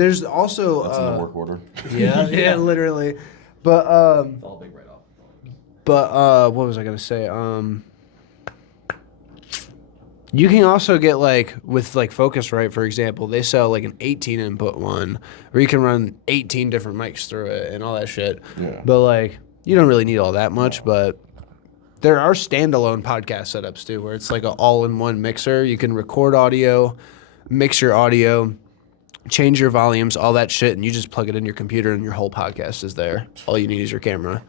there's also that's in the work order. Yeah, literally. But It's all big write-off. But what was I gonna say? You can also get like with like Focusrite, for example, they sell like an 18 input one where you can run 18 different mics through it and all that shit. Yeah. But like you don't really need all that much, but there are standalone podcast setups too where it's like an all-in-one mixer. You can record audio, mix your audio, change your volumes, all that shit, and you just plug it in your computer and your whole podcast is there. All you need is your camera.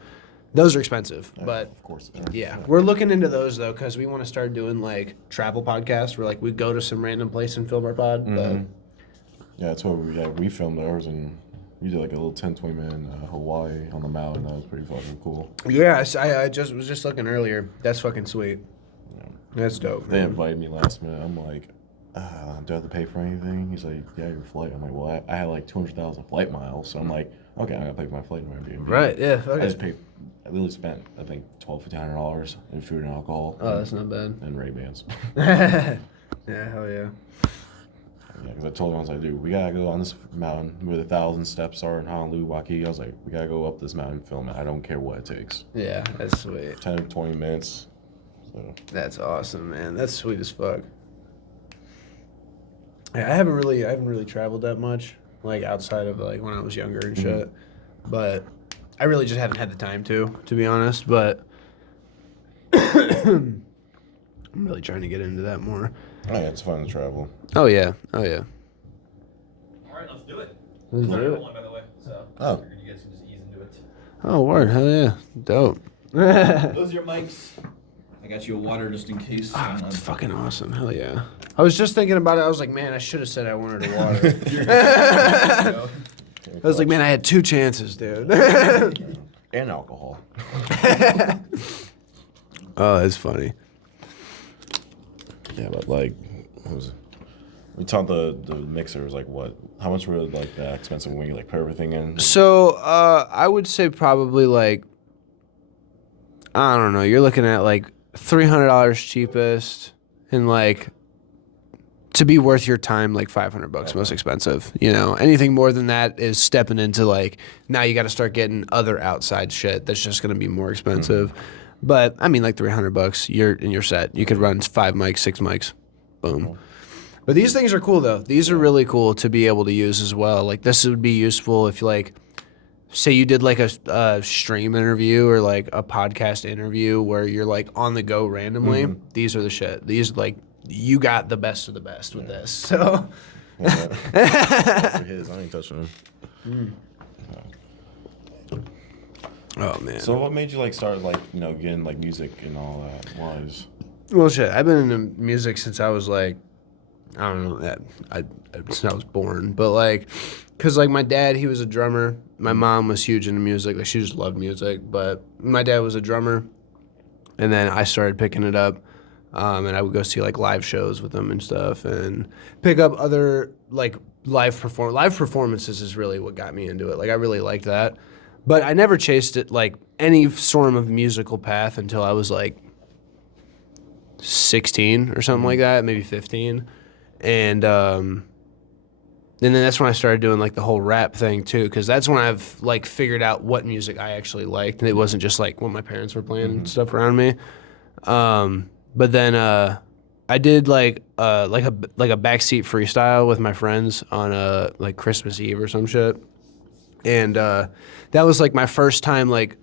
Those are expensive, but of course. yeah, we're looking into those though because we want to start doing like travel podcasts where like we go to some random place and film our pod. But Yeah, that's what we filmed ours, and we did like a little 10, 20 minute in Hawaii on the mountain. That was pretty fucking cool. yeah, I just was just looking earlier. That's fucking sweet. Yeah. That's dope. They man. invited me last minute. I'm like, do I have to pay for anything? He's like, yeah, your flight. I'm like, well, I had like 200,000 flight miles, so I'm like, okay, I'm gonna pay for my flight and Airbnb. Right? Yeah. I Okay. just paid. I literally spent, I think, $1,200-$1,500 in food and alcohol. Oh, that's not bad. And Ray-Bans. Yeah, hell yeah. Yeah, because I told him, I was like, dude, we gotta go on this mountain where the 1,000 steps are in Honolulu, Waikiki. I was like, we gotta go up this mountain and film it. I don't care what it takes. Yeah, that's sweet. 10 to 20 minutes. So. That's awesome, man. That's sweet as fuck. Yeah, I haven't really traveled that much, like outside of like when I was younger and shit. But I really just haven't had the time to be honest. But I'm really trying to get into that more. Oh, yeah, it's fun to travel. Oh yeah, oh yeah. All right, let's do it. Let's Sorry, do I it. one, by the way. So Oh. I figured you guys can just ease into it. Oh word, hell yeah, dope. Those are your mics. I got you a water just in case. Ah, it's fucking awesome, hell yeah. I was just thinking about it. I was like, man, I should have said I wanted a water. I was like, man, I had 2 chances, dude. And alcohol. Oh, that's funny. Yeah, but like, what was it? We thought the mixer was like what? How much were like that expensive when you like put everything in? So, I would say probably like, I don't know, you're looking at like $300 cheapest and like, to be worth your time, like $500 most expensive. You know, anything more than that is stepping into like, now you got to start getting other outside shit that's just going to be more expensive. But I mean, like $300, you're set. You could run 5 mics, 6 mics, boom. But these things are cool though. These are really cool to be able to use as well. Like this would be useful if you like, say you did like a stream interview or like a podcast interview where you're like on the go randomly. These are the shit. These like, you got the best of the best with this. So. That's his. I ain't touching him. Oh man. So what made you like start like getting like music and all that? Wise. Well, shit. I've been into music since I was like, I don't know, since I was born. But like, cause like my dad, he was a drummer. My mom was huge into music. Like she just loved music. But my dad was a drummer, and then I started picking it up. And I would go see like live shows with them and stuff, and pick up other like live performances is really what got me into it. Like I really liked that, but I never chased it like any form of musical path until I was like 16 or something like that, maybe 15, and then that's when I started doing like the whole rap thing too, because that's when I've like figured out what music I actually liked, and it wasn't just like what my parents were playing and stuff around me. But then I did like a backseat freestyle with my friends on like Christmas Eve or some shit, and that was like my first time like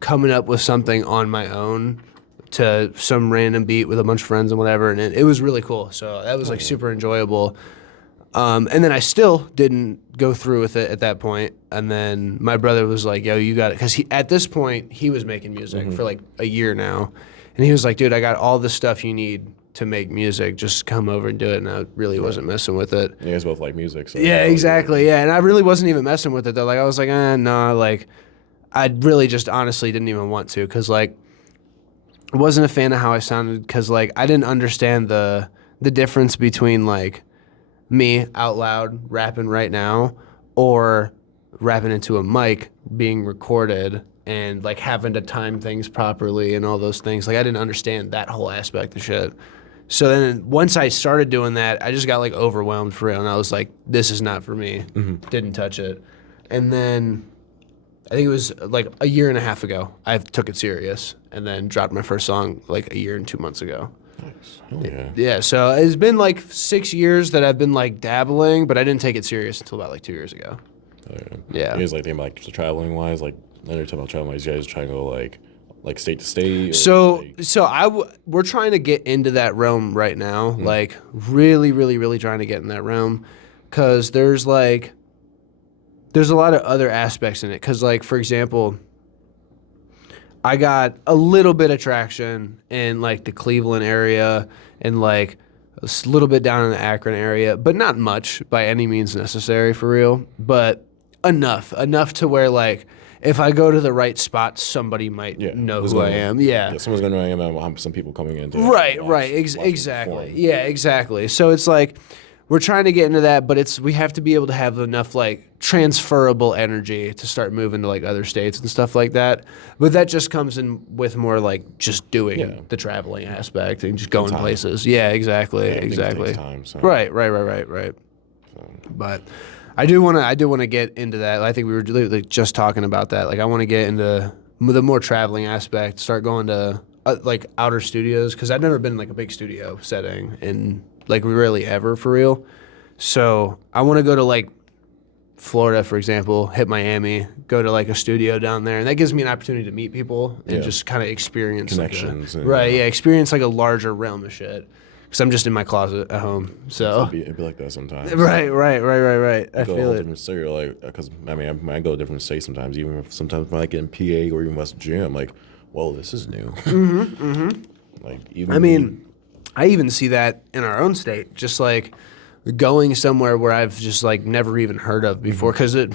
coming up with something on my own to some random beat with a bunch of friends and whatever, and it was really cool. So that was like super enjoyable. And then I still didn't go through with it at that point. And then my brother was like, "Yo, you got it," because at this point he was making music for like a year now. And he was like, "Dude, I got all the stuff you need to make music. Just come over and do it." And I really wasn't messing with it. You guys both like music, so Yeah, exactly. Yeah, and I really wasn't even messing with it though. Like I was like, nah. Like I really just honestly didn't even want to, because like I wasn't a fan of how I sounded, because like I didn't understand the difference between like me out loud rapping right now or rapping into a mic being recorded and like having to time things properly and all those things. Like I didn't understand that whole aspect of shit. So then once I started doing that, I just got like overwhelmed for real, and I was like, this is not for me. Didn't touch it. And then I think it was like a year and a half ago, I took it serious and then dropped my first song like a year and 2 months ago. Nice. Oh, yeah. Yeah, so it's been like 6 years that I've been like dabbling, but I didn't take it serious until about like 2 years ago. Oh, yeah. Yeah. You guys like thinking about like traveling wise, like another time about traveling wise, you guys trying to go like state to state? Or So like, we're trying to get into that realm right now, like really, really, really trying to get in that realm, because there's a lot of other aspects in it. Because like for example, I got a little bit of traction in like the Cleveland area and like a little bit down in the Akron area, but not much by any means necessary for real, but enough to where like if I go to the right spot, somebody might know who I am. Yeah, someone's gonna know who I am. And I'll have some people coming in. To right. watch Exactly. perform. Yeah, exactly. So it's like we're trying to get into that, but we have to be able to have enough like transferable energy to start moving to like other states and stuff like that. But that just comes in with more like just doing the traveling aspect and just going places. Yeah, exactly. Yeah, exactly. Takes time, so. Right. But I do want to get into that. I think we were like just talking about that. Like I want to get into the more traveling aspect, start going to like outer studios, because I've never been in like a big studio setting in like really ever for real. So I want to go to like Florida, for example, hit Miami, go to like a studio down there, and that gives me an opportunity to meet people and just kind of experience connections. Experience like a larger realm of shit. Because I'm just in my closet at home, so it'd be like that sometimes. Right. I feel it. Different state, like, because I mean, I go to different states sometimes. Even if sometimes when I get in PA or even West Virginia, I'm like, whoa, this is new. Like even. I mean, I even see that in our own state, just like going somewhere where I've just like never even heard of before, because it.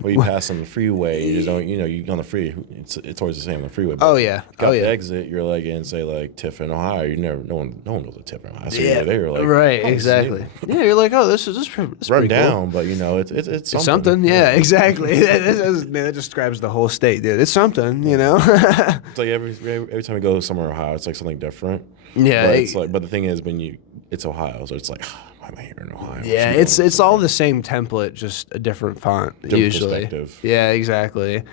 Well, you pass on the freeway, you just don't, you on the free. It's always the same on the freeway. Oh yeah. Got the exit. You're like in say like Tiffin, Ohio. No one knows what Tiffin, Ohio. So you're there, like right, oh, exactly. Yeah, you're like, oh, this is run pretty down, cool. but it's Something. Yeah, exactly. That describes the whole state, dude. It's something, It's like every time you go somewhere in Ohio, it's like something different. Yeah, but it's like, but the thing is, it's Ohio, so it's like, why am I here in Ohio? Yeah, it's all the same template, just a different font usually. Perspective. Yeah, exactly.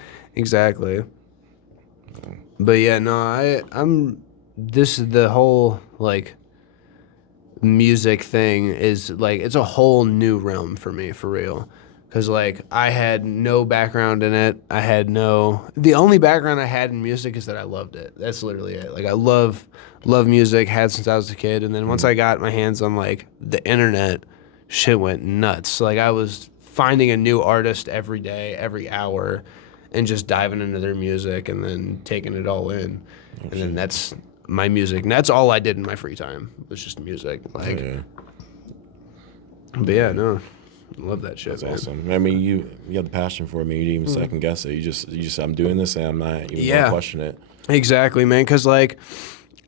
But yeah, no, I'm. This is the whole like music thing is like it's a whole new realm for me for real. Because like I had no background in it. The only background I had in music is that I loved it. That's literally it. Like I love music, had since I was a kid, and then once I got my hands on like the internet, shit went nuts. Like I was finding a new artist every day, every hour, and just diving into their music and then taking it all in. And then that's my music. And that's all I did in my free time was just music. Like, but yeah, no. Love that shit. That's man. awesome. I mean, you have the passion for it. I mean, you didn't even second guess it. You just I'm doing this and I'm not even gonna question it. Exactly, man. Because like,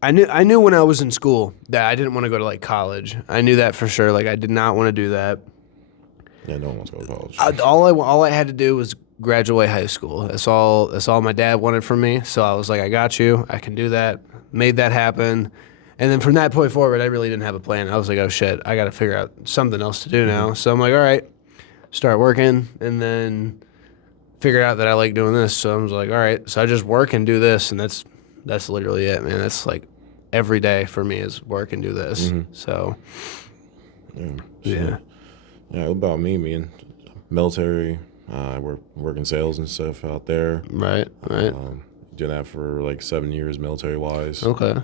I knew when I was in school that I didn't want to go to like college. I knew that for sure. Like, I did not want to do that. Yeah, no one wants to go to college. All I had to do was graduate high school. That's all my dad wanted from me. So I was like, I got you. I can do that. Made that happen. And then from that point forward, I really didn't have a plan. I was like, oh shit, I got to figure out something else to do now. So I'm like, all right, start working, and then figure out that I like doing this. So I was like, all right, so I just work and do this, and that's literally it, man. That's like every day for me is work and do this. So yeah. What about me? Me and military. I work in sales and stuff out there. Right. Doing that for like 7 years, military wise. Okay.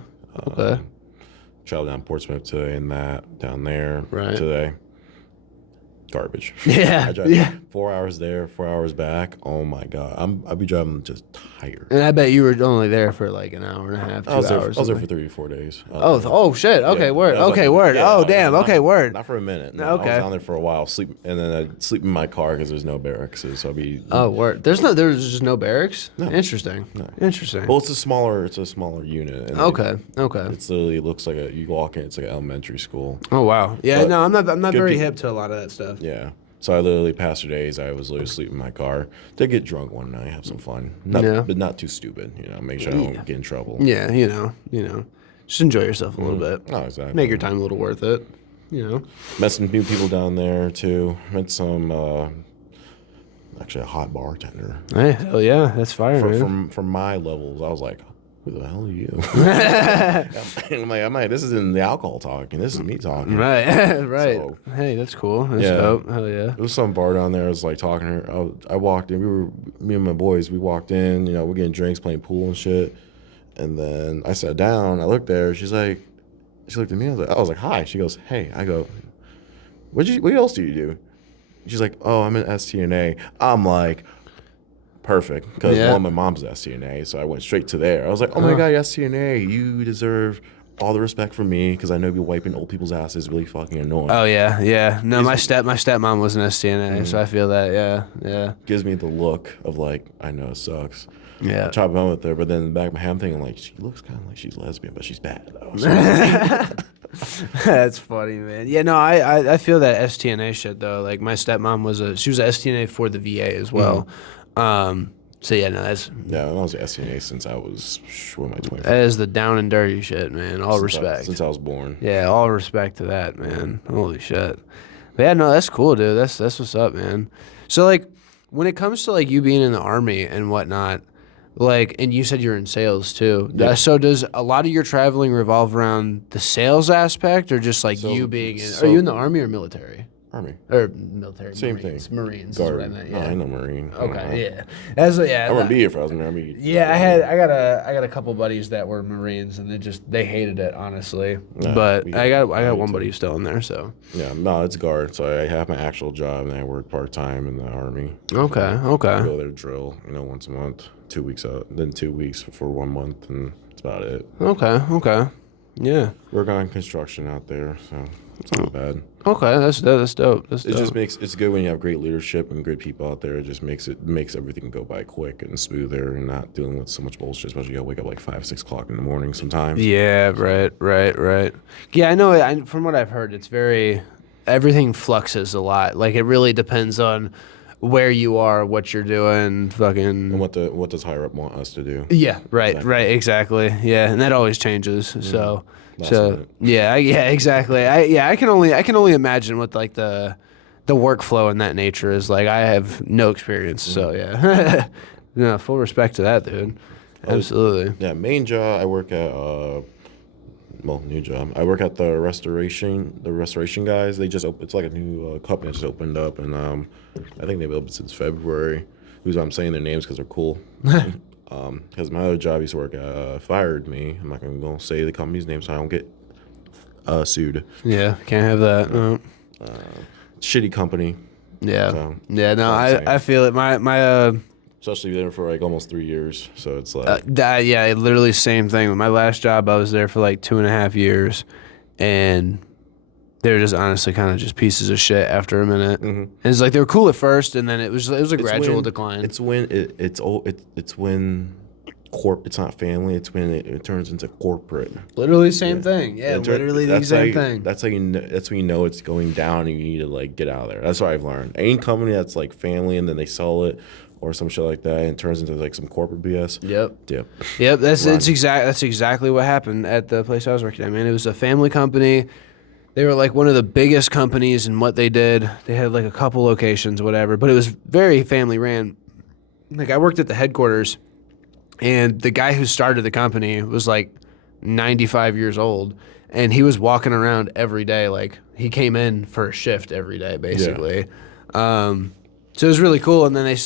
Traveled down Portsmouth today and that down there today. Garbage. Yeah. I drive 4 hours there, 4 hours back. Oh my god, I'll be driving just tired. And I bet you were only there for like an hour and a half, 2 hours. I was there for 3 or 4 days. Oh shit. Okay, word. Yeah, Okay, word. Yeah, oh damn. Okay, word. Not for a minute. No, Okay. I was down there for a while. And then I'd sleep in my car because there's no barracks. So I'd be. Oh word. There's just no barracks. No. Interesting. No. Interesting. Well, it's a smaller unit. And Okay. It's literally looks like you walk in. It's like an elementary school. Oh wow. Yeah. But no, I'm not very people- hip to a lot of that stuff. Yeah. So I literally past 2 days. I was literally sleeping in my car. Did get drunk one night, have some fun. But not too stupid. Make sure I don't get in trouble. Yeah. Just enjoy yourself a little bit. Oh, exactly. Make your time a little worth it. You know. Met some new people down there too. Met some actually a hot bartender. Hey, hell yeah, that's fire, man. From my levels, I was like, who the hell are you? I'm like, this isn't the alcohol talking. This is me talking. Right, right. So, hey, that's cool. That's dope. Hell yeah. It was some bar down there. I was like talking to her. I walked in. Me and my boys, we walked in. You know, we're getting drinks, playing pool and shit. And then I sat down. I looked there. She looked at me. I was like, hi. She goes, hey. I go, what else do you do? She's like, oh, I'm an STNA. I'm like, perfect. Because my mom's an STNA, so I went straight to there. I was like, oh my God, STNA, you deserve all the respect from me because I know you wiping old people's asses is really fucking annoying. Oh yeah, yeah. No, my stepmom was an STNA, so I feel that. Yeah. Gives me the look of like, I know it sucks. Yeah. I chop it on with her, but then in the back of my head, I'm thinking like, she looks kind of like she's lesbian, but she's bad though. That's funny, man. Yeah, no, I feel that STNA shit though. Like my stepmom was a STNA for the VA as well. So yeah, no, that's I was an STNA since I was what am I 20? That is the down and dirty shit, man. All respect. Since I was born. Yeah, all respect to that, man. Holy shit. But yeah, no, that's cool, dude. That's what's up, man. So like, when it comes to like you being in the Army and whatnot, like, and you said you're in sales too. Yeah. So does a lot of your traveling revolve around the sales aspect, or just like you being in? Are you in the Army or military? Army. Or military. Same Marines. thing. Marines. Guard. Is what I meant. Yeah. I ain't no Marine. Okay. Yeah. That's yeah. I wouldn't be here if I was in the Army. Yeah, I got a couple buddies that were Marines, and they hated it, honestly. Nah, but I got one buddy who's still in there, so. Yeah, no, it's guard. So I have my actual job, and I work part time in the Army. Okay. I go there drill, once a month, 2 weeks out, then 2 weeks for 1 month, and that's about it. Okay. Yeah. Work on construction out there, so it's not bad. Okay, that's dope. It just makes it's good when you have great leadership and good people out there. It just makes everything go by quick and smoother, and not dealing with so much bullshit. Especially you gotta wake up like 5, 6 o'clock in the morning sometimes. Yeah, right. Yeah, I know. From what I've heard, it's everything fluxes a lot. Like it really depends on where you are, what you're doing, fucking. And what does higher up want us to do? Yeah, right, exactly. Yeah, and that always changes. So. Exactly. I can only imagine what like the workflow in that nature is like. I have no experience, so yeah. No, full respect to that, dude. Absolutely. Yeah, main job I work at new job. I work at the restoration guys. They just it's like a new company that just opened up, and I think they've been open since February. I'm saying their names because they're cool. Because my other job I used to work at fired me. I'm not going to go say the company's name so I don't get sued. Yeah, can't have that. No. Shitty company. Yeah. So, yeah, no, I feel it. My especially there for like almost 3 years. So it's like yeah, literally same thing. With my last job, I was there for like 2.5 years, and they were just honestly kind of just pieces of shit after a minute. Mm-hmm. And it's like they were cool at first, and then it was a gradual decline. It's when it's when it's not family. It's when it turns into corporate. Literally same thing. Yeah, literally the same thing. That's how that's when you know it's going down, and you need to like get out of there. That's what I've learned. Any company that's like family, and then they sell it or some shit like that, and it turns into like some corporate BS. Yep. That's exactly what happened at the place I was working at. Man, it was a family company. They were like one of the biggest companies in what they did. They had like a couple locations, whatever, but it was very family ran. Like I worked at the headquarters, and the guy who started the company was like 95 years old, and he was walking around every day. Like he came in for a shift every day, basically. Yeah. So it was really cool, and then they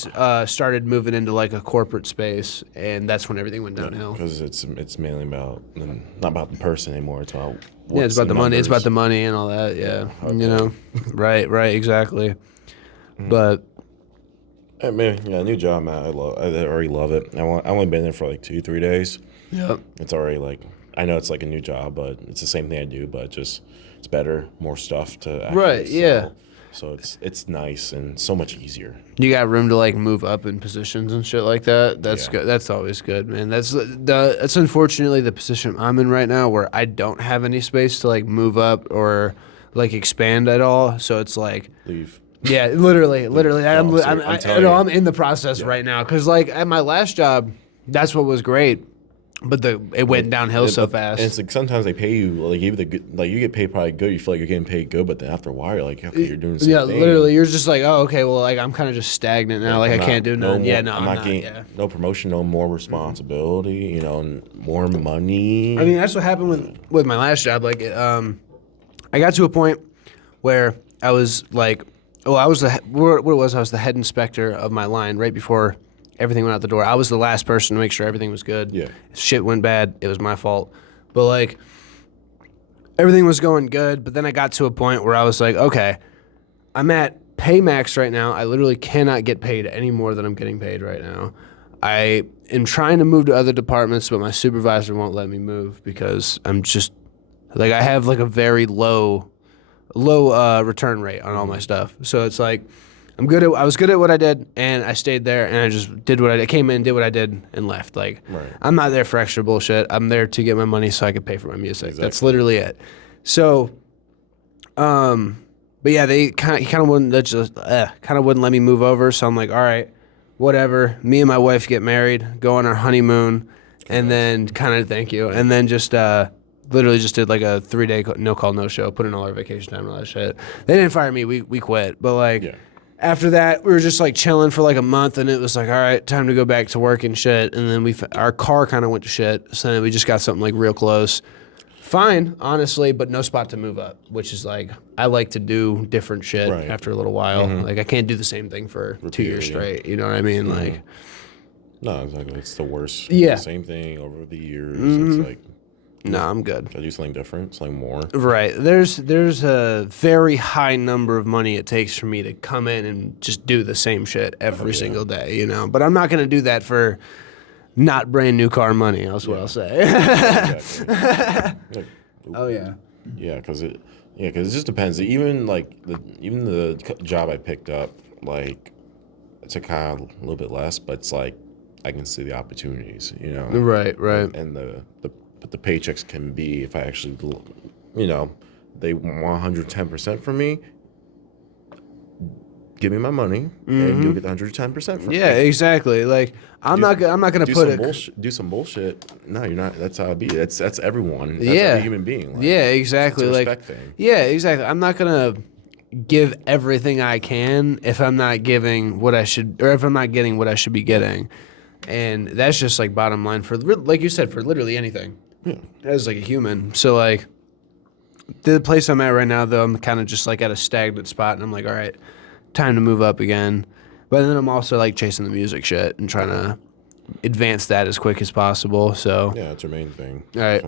started moving into like a corporate space, and that's when everything went downhill. Because it's mainly about not about the person anymore. It's about it's about the money. It's about the money and all that. Yeah, okay. Right, exactly. But new job, man. I already love it. I only been there for like 2-3 days. Yep. It's already like I know it's like a new job, but it's the same thing I do, but it's better, more stuff to actually sell. Yeah. So it's nice and so much easier. You got room to like move up in positions and shit like that. That's good. That's always good, man. That's unfortunately the position I'm in right now, where I don't have any space to like move up or like expand at all. So it's like leave. Yeah, literally. I'm in the process Yeah. right now because like at my last job, that's what was great. But it went downhill so fast. And it's like sometimes they pay you like even the good, like you get paid probably good. You feel like you're getting paid good, but then after a while you're like, okay, you're doing the same thing. Literally, you're just like, oh, okay, well, like I'm kind of just stagnant now. Like I can't do nothing. More, Yeah, no, I'm not getting no promotion, no more responsibility. You know, more money. I mean, that's what happened with my last job. Like, I got to a point where I was like, well, I was I was the head inspector of my line right before everything went out the door. I was the last person to make sure everything was good. Yeah. If shit went bad, it was my fault. But like, everything was going good. But then I got to a point where I was like, okay, I'm at pay max right now. I literally cannot get paid any more than I'm getting paid right now. I am trying to move to other departments, but my supervisor won't let me move because I'm just like, I have like a very low return rate on all my stuff. So it's like I was good at what I did, and I stayed there, and I just did what I came in, did what I did, and left. Like I'm not there for extra bullshit. I'm there to get my money so I can pay for my music. Exactly. That's literally it. So, but yeah, he kind of wouldn't let me move over. So I'm like, all right, whatever. Me and my wife get married, go on our honeymoon, and then thank you, and then just literally just did like a 3-day no call, no show, put in all our vacation time and all that shit. They didn't fire me. We quit. But like after that, we were just like chilling for like a month, and it was like, all right, time to go back to work and shit. And then our car kind of went to shit. So then we just got something like real close. Fine, honestly, but no spot to move up, which is like, I like to do different shit after a little while. Like I can't do the same thing for 2 years straight. You know what I mean? Like, no, exactly. It's the worst. Yeah. The same thing over the years. It's like, no, I'm good. Gotta do something different, something more. Right. There's a very high number of money it takes for me to come in and just do the same shit every single day, you know? But I'm not going to do that for not brand new car money, that's what I'll say. Oh, yeah. Yeah, because it just depends. Even like the job I picked up, like it's a kind of a little bit less, but it's like I can see the opportunities, you know? Right. And the paychecks can be, if I actually, you know, they want 110% from me, give me my money, and you'll get the 110% from me. Yeah, exactly. Like I'm not gonna do some bullshit. No, you're not. That's how it be. That's everyone. That's every human being. Like, yeah, exactly. It's a like respect thing. Yeah, exactly. I'm not gonna give everything I can if I'm not giving what I should, or if I'm not getting what I should be getting. And that's just like bottom line for, like you said, for literally anything. Yeah. As like a human. So like the place I'm at right now, though, I'm kind of just like at a stagnant spot, and I'm like, all right, time to move up again. But then I'm also like chasing the music shit and trying to advance that as quick as possible. So yeah, that's your main thing. Right.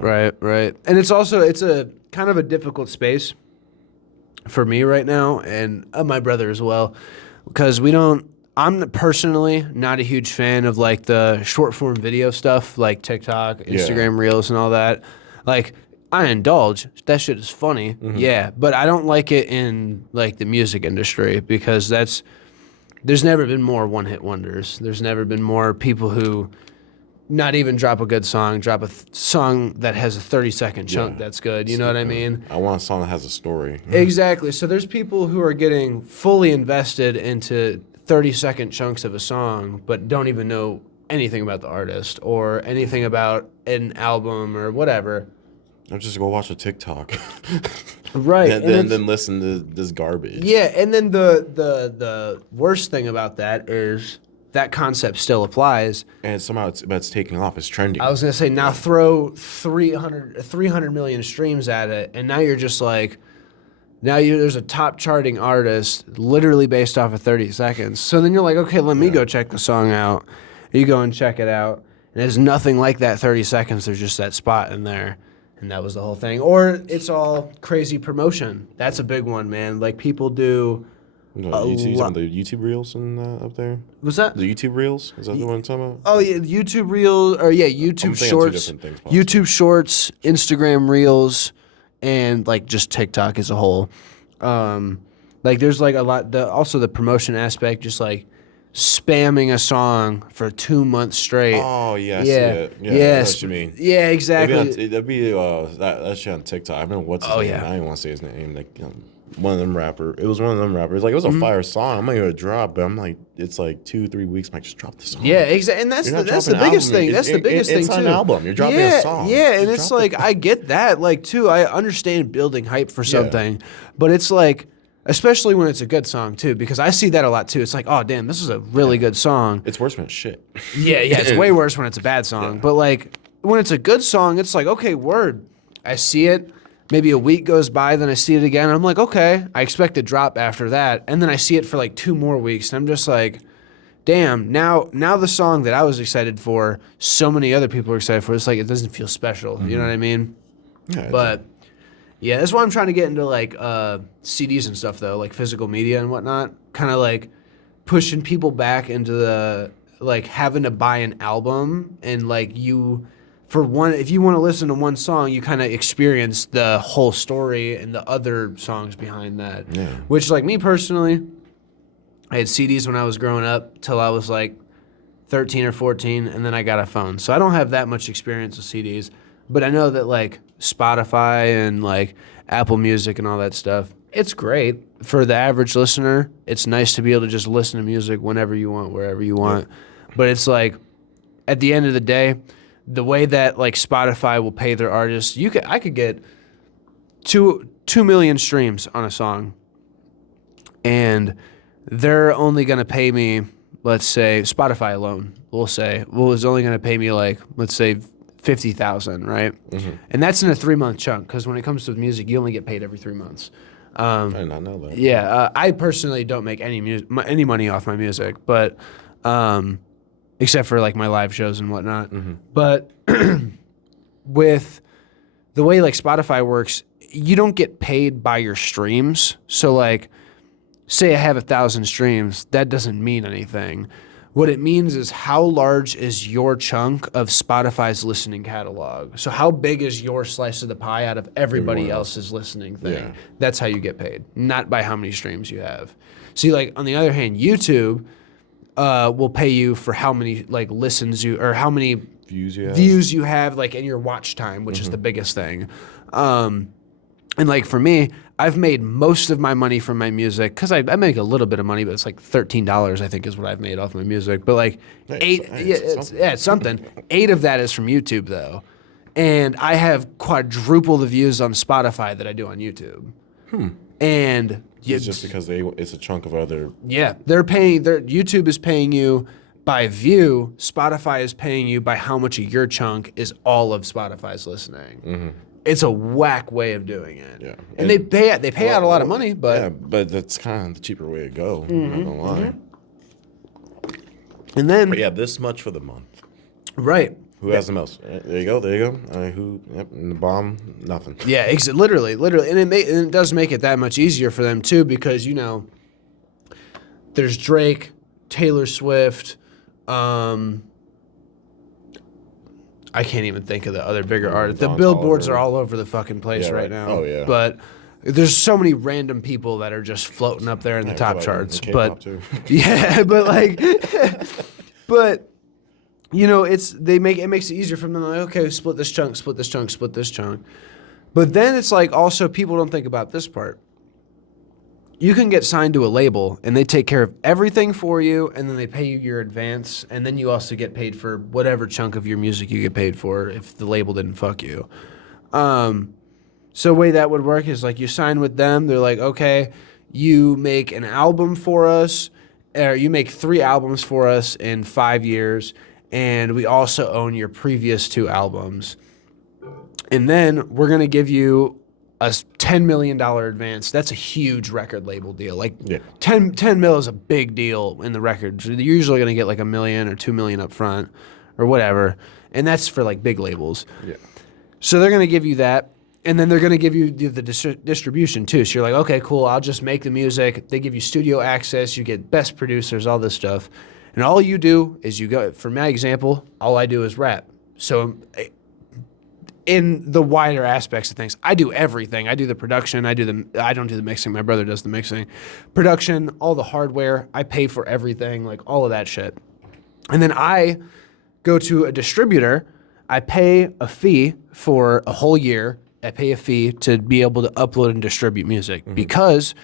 And it's a kind of a difficult space for me right now, and my brother as well, because I'm personally not a huge fan of like the short form video stuff like TikTok, Instagram Reels and all that. Like I indulge, that shit is funny. Yeah, but I don't like it in like the music industry because there's never been more one-hit wonders. There's never been more people who not even drop a good song, drop a song that has a 30-second chunk that's good. You know what I mean? I want a song that has a story. Exactly. So there's people who are getting fully invested into 30-second chunks of a song, but don't even know anything about the artist or anything about an album or whatever. I'll just go watch a TikTok. Right. And then listen to this garbage. Yeah, and then the worst thing about that is that concept still applies. And somehow it's taking off. It's trending. I was going to say, now throw 300 million streams at it, and now you're just like, there's a top charting artist literally based off of 30 seconds. So then you're like, okay, let me go check the song out. You go and check it out. And there's nothing like that 30 seconds. There's just that spot in there. And that was the whole thing. Or it's all crazy promotion. That's a big one, man. Like people do the YouTube Reels and up there? What's that? The YouTube Reels? Is that the one I'm talking about? Oh, yeah, YouTube Reels, or YouTube Shorts. YouTube Shorts, Instagram Reels, and like just TikTok as a whole. Like there's like a lot, also the promotion aspect, just like spamming a song for 2 months straight. Oh yeah, I see it. Yeah, that's what you mean. Yeah, exactly. That'd be that shit on TikTok. I don't know what's his name. I don't want to say his name. Like one of them rapper. It was one of them rappers. Like, it was a fire song. I'm not gonna drop, but I'm like, it's like 2-3 weeks. I'm like, just drop the song. Yeah, exactly. And that's You're not that's the dropping an biggest album. thing. That's the biggest thing It's too. an album. You're dropping a song. Yeah, and Just it's drop like I get that, like too. I understand building hype for something, but it's like, especially when it's a good song too, because I see that a lot too. It's like, oh damn, this is a really good song. It's worse when it's shit. Yeah, it's way worse when it's a bad song. But like when it's a good song, it's like, okay, word. I see it. Maybe a week goes by, then I see it again. And I'm like, okay, I expect a drop after that. And then I see it for like 2 more weeks. And I'm just like, damn, now the song that I was excited for, so many other people are excited for, it's like, it doesn't feel special. You know what I mean? Yeah, But yeah, that's why I'm trying to get into like CDs and stuff though, like physical media and whatnot. Kind of like pushing people back into the, like having to buy an album and like if you want to listen to one song, you kind of experience the whole story and the other songs behind that. Yeah. Which, like me personally, I had CDs when I was growing up till I was like 13 or 14, and then I got a phone. So I don't have that much experience with CDs, but I know that like Spotify and like Apple Music and all that stuff, it's great for the average listener. It's nice to be able to just listen to music whenever you want, wherever you want. But it's like, at the end of the day, the way that like Spotify will pay their artists, I could get 2 million streams on a song, and they're only gonna pay me, let's say Spotify alone, is only gonna pay me like, let's say 50,000, right? And that's in a 3-month chunk, because when it comes to music, you only get paid every 3 months. I did not know that. Yeah, I personally don't make any money off my music, but except for like my live shows and whatnot. But with the way like Spotify works, you don't get paid by your streams. So like, say I have 1,000 streams, that doesn't mean anything. What it means is how large is your chunk of Spotify's listening catalog. So how big is your slice of the pie out of everybody else's listening thing? Yeah. That's how you get paid, not by how many streams you have. See, like on the other hand, YouTube will pay you for how many like listens or how many views you have like in your watch time, which is the biggest thing. And like for me, I've made most of my money from my music, because I make a little bit of money, but it's like $13 I think is what I've made off my music. But like it's something. 8 of that is from YouTube though, and I have quadruple the views on Spotify that I do on YouTube. And It's just because it's a chunk of other. Yeah, YouTube is paying you by view. Spotify is paying you by how much of your chunk is all of Spotify's listening. It's a whack way of doing it. Yeah, and they pay out a lot of money, but yeah, but that's kind of the cheaper way to go. I'm not gonna lie. And then this much for the month. Right. Who has the most? There you go. And the bomb? Nothing. Yeah, literally, and it does make it that much easier for them too, because there's Drake, Taylor Swift, I can't even think of the other bigger artists. The billboards are all over the fucking place right now. Oh yeah. But there's so many random people that are just floating up there in the top charts. But yeah, but like, but. It makes it easier for them. Like, okay, split this chunk. But then it's like, also people don't think about this part. You can get signed to a label and they take care of everything for you, and then they pay you your advance, and then you also get paid for whatever chunk of your music you get paid for if the label didn't fuck you. So the way that would work is like, you sign with them. They're like, okay, you make an album for us, or you make 3 albums for us in 5 years. And we also own your previous 2 albums. And then we're going to give you a $10 million advance. That's a huge record label deal. Like 10 mil is a big deal in the records. You're usually going to get like $1 million or $2 million up front or whatever. And that's for like big labels. Yeah. So they're going to give you that. And then they're going to give you the distribution too. So you're like, okay, cool. I'll just make the music. They give you studio access. You get best producers, all this stuff. And all you do is you go, for my example, all I do is rap. So in the wider aspects of things, I do everything. I do the production. I don't do the mixing. My brother does the mixing. Production, all the hardware. I pay for everything, like all of that shit. And then I go to a distributor. I pay a fee for a whole year pay a fee to be able to upload and distribute music because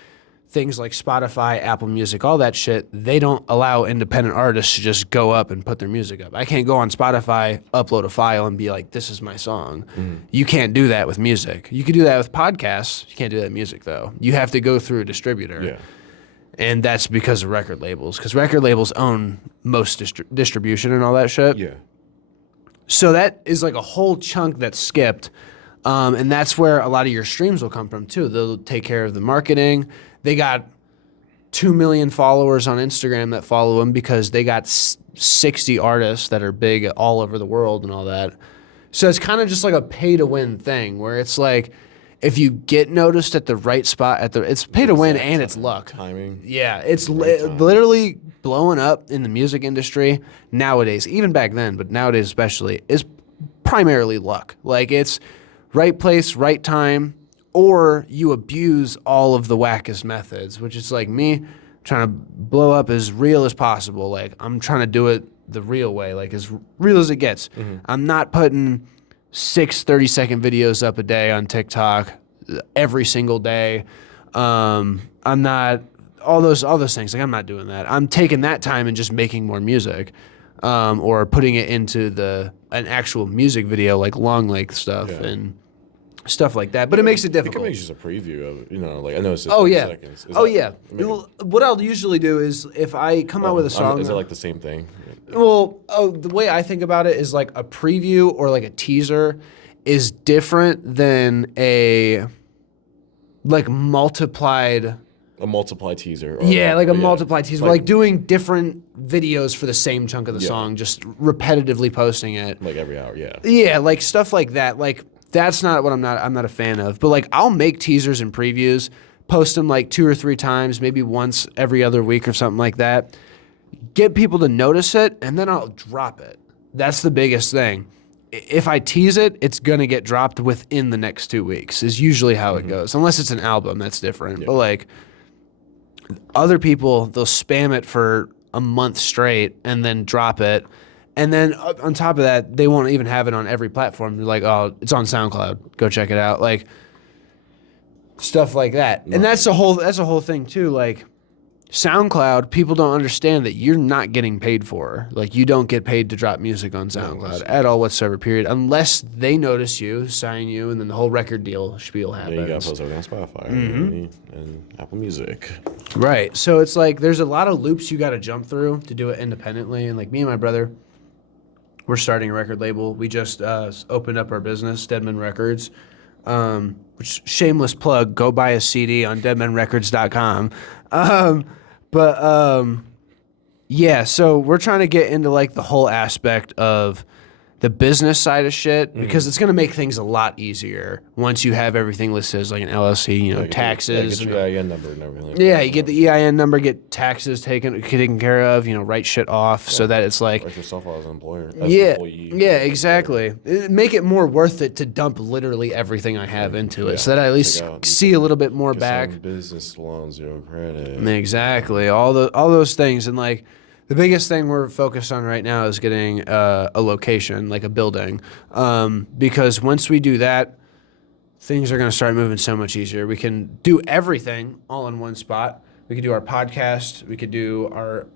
things like Spotify, Apple Music, all that shit, they don't allow independent artists to just go up and put their music up. I can't go on Spotify, upload a file, and be like, this is my song. You can't do that with music. You can do that with podcasts. You can't do that with music, though. You have to go through a distributor. Yeah. And that's because of record labels, because record labels own most distribution and all that shit. Yeah. So that is like a whole chunk that's skipped. And that's where a lot of your streams will come from, too. They'll take care of the marketing. They got 2 million followers on Instagram that follow them because they got 60 artists that are big all over the world and all that. So it's kind of just like a pay-to-win thing where it's like if you get noticed at the right spot, it's pay-to-win and it's luck. Timing. Yeah, it's literally blowing up in the music industry nowadays, even back then, but nowadays especially, is primarily luck. Like it's right place, right time, or you abuse all of the wackest methods, which is like me trying to blow up as real as possible. Like I'm trying to do it the real way, like as real as it gets. I'm not putting 6 30-second videos up a day on TikTok every single day. I'm not all those things. Like I'm not doing that. I'm taking that time and just making more music, or putting it into an actual music video, like long length stuff and stuff like that. But it makes it difficult. It can make just a preview of it, like I know it's just 30 seconds. What I'll usually do is if I come out with a song. Is it like the same thing? Well, the way I think about it is like a preview or like a teaser is different than a multiplied. A multiply teaser. Like a multiply teaser. Like doing different videos for the same chunk of the song, just repetitively posting it. Like every hour, yeah. Yeah, like stuff like that. Like that's not what I'm not a fan of. But like I'll make teasers and previews, post them like 2 or 3 times, maybe once every other week or something like that. Get people to notice it, and then I'll drop it. That's the biggest thing. If I tease it, it's going to get dropped within the next 2 weeks is usually how it goes. Unless it's an album, that's different. Yeah. But like other people, they'll spam it for a month straight and then drop it. And then on top of that, they won't even have it on every platform. They're like, oh, it's on SoundCloud. Go check it out. Like stuff like that. Right. And that's a whole thing too. Like SoundCloud, people don't understand that you're not getting paid for. Like you don't get paid to drop music on SoundCloud at all whatsoever, period. Unless they notice you, sign you, and then the whole record deal spiel happens. Yeah, you got to post everything on Spotify and Apple Music. Right. So it's like there's a lot of loops you got to jump through to do it independently. And like me and my brother, we're starting a record label. We just opened up our business, Deadman Records. Which shameless plug, go buy a CD on deadmanrecords.com. Yeah, so we're trying to get into like the whole aspect of the business side of shit because it's going to make things a lot easier once you have everything listed as like an LLC, taxes. Get your EIN number and everything. Yeah, you get the EIN number, get taxes taken care of, write shit off so that it's like. Write yourself as an employer. As an employee. Yeah, exactly. Make it more worth it to dump literally everything I have into it so that I at least see a little bit more back. Business loans, zero credit. Exactly. All those things. And like, the biggest thing we're focused on right now is getting a location, like a building, because once we do that, things are going to start moving so much easier. We can do everything all in one spot. We could do our podcast. We could do our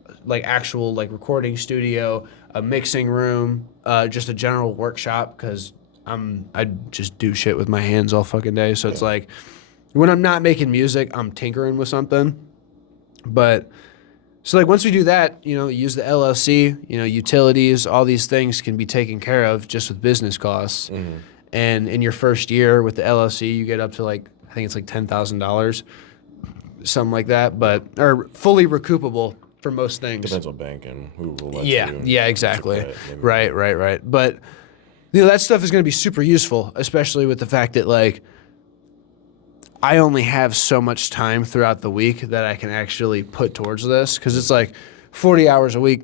actual recording studio, a mixing room, just a general workshop because I just do shit with my hands all fucking day. So it's like when I'm not making music, I'm tinkering with something, but. So once we do that, use the LLC, utilities, all these things can be taken care of just with business costs. Mm-hmm. And in your first year with the LLC, you get up to I think it's $10,000, something like that, or fully recoupable for most things. Depends on bank and who will let you. Yeah, exactly. Right. But that stuff is going to be super useful, especially with the fact that I only have so much time throughout the week that I can actually put towards this because it's 40 hours a week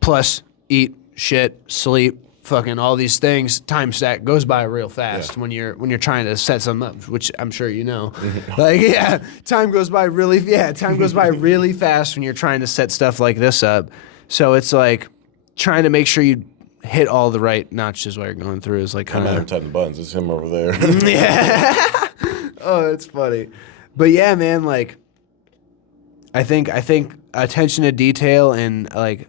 plus eat, shit, sleep, fucking all these things. Time stack goes by real fast when you're trying to set something up, which I'm sure you know. Time goes by really fast when you're trying to set stuff like this up. So it's trying to make sure you hit all the right notches while you're going through. Is like I'm kind not of even typing the buttons. It's him over there. yeah. Oh, it's funny, but yeah, man. Like, I think attention to detail and like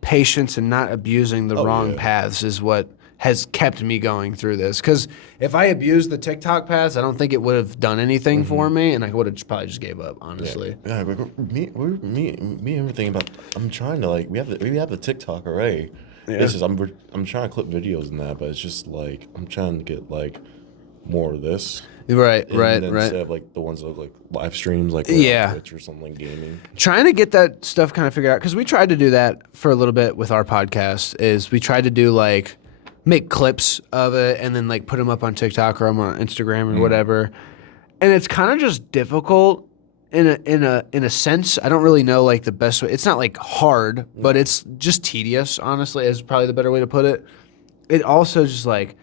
patience and not abusing the wrong yeah. paths is what has kept me going through this. Because if I abused the TikTok paths, I don't think it would have done anything for me, and I would have probably just gave up, honestly. Yeah, me and everything about. I'm trying to like we have the TikTok already. Yeah. It's just I'm trying to clip videos in that, but it's just like I'm trying to get like more of this. Right, And right, then right. instead of like the ones that look like live streams, like Yeah. on Twitch or something like gaming. Trying to get that stuff kind of figured out, because we tried to do that for a little bit with our podcast. Is we tried to do like make clips of it and then like put them up on TikTok or on Instagram or whatever, and it's kind of just difficult in a sense. I don't really know like the best way. It's not like hard, but it's just tedious. Honestly, is probably the better way to put it. It also just like,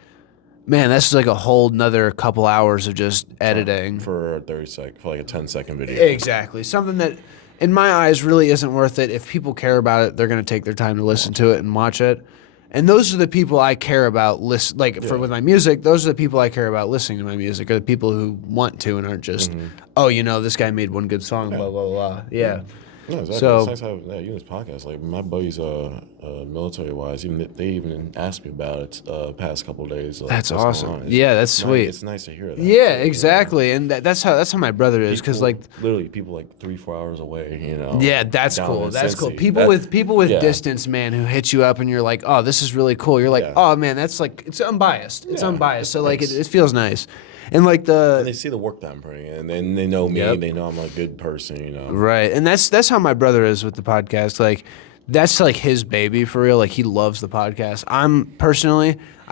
man, that's just like a whole nother couple hours of just editing. For a 30-second, for like a 10-second video. Exactly. Something that, in my eyes, really isn't worth it. If people care about it, they're going to take their time to listen to it and watch it. And those are the people I care about. With my music, those are the people I care about listening to my music, are the people who want to and aren't just, oh, this guy made one good song, blah, blah, blah. Yeah. Yeah, exactly. So- it's nice to have you in this podcast. Like my buddies, military wise, they even asked me about it past couple of days. Like, That's what's going awesome. on. Yeah, that's It's sweet. Nice, it's nice to hear that. Yeah, exactly. And that's how my brother is, because like, literally people like 3-4 hours away. yeah, that's down cool. in That's cool. Cincy. People with yeah. distance, man, who hit you up and you're like, oh, this is really cool. You're like, Yeah. oh man, that's like, it's unbiased. It's Yeah, unbiased. it's So like, nice. it feels nice. And like And they see the work that I'm putting in, and then they know me. Yep. They know I'm a good person. Right, and that's how my brother is with the podcast. Like, that's like his baby for real. Like, he loves the podcast. I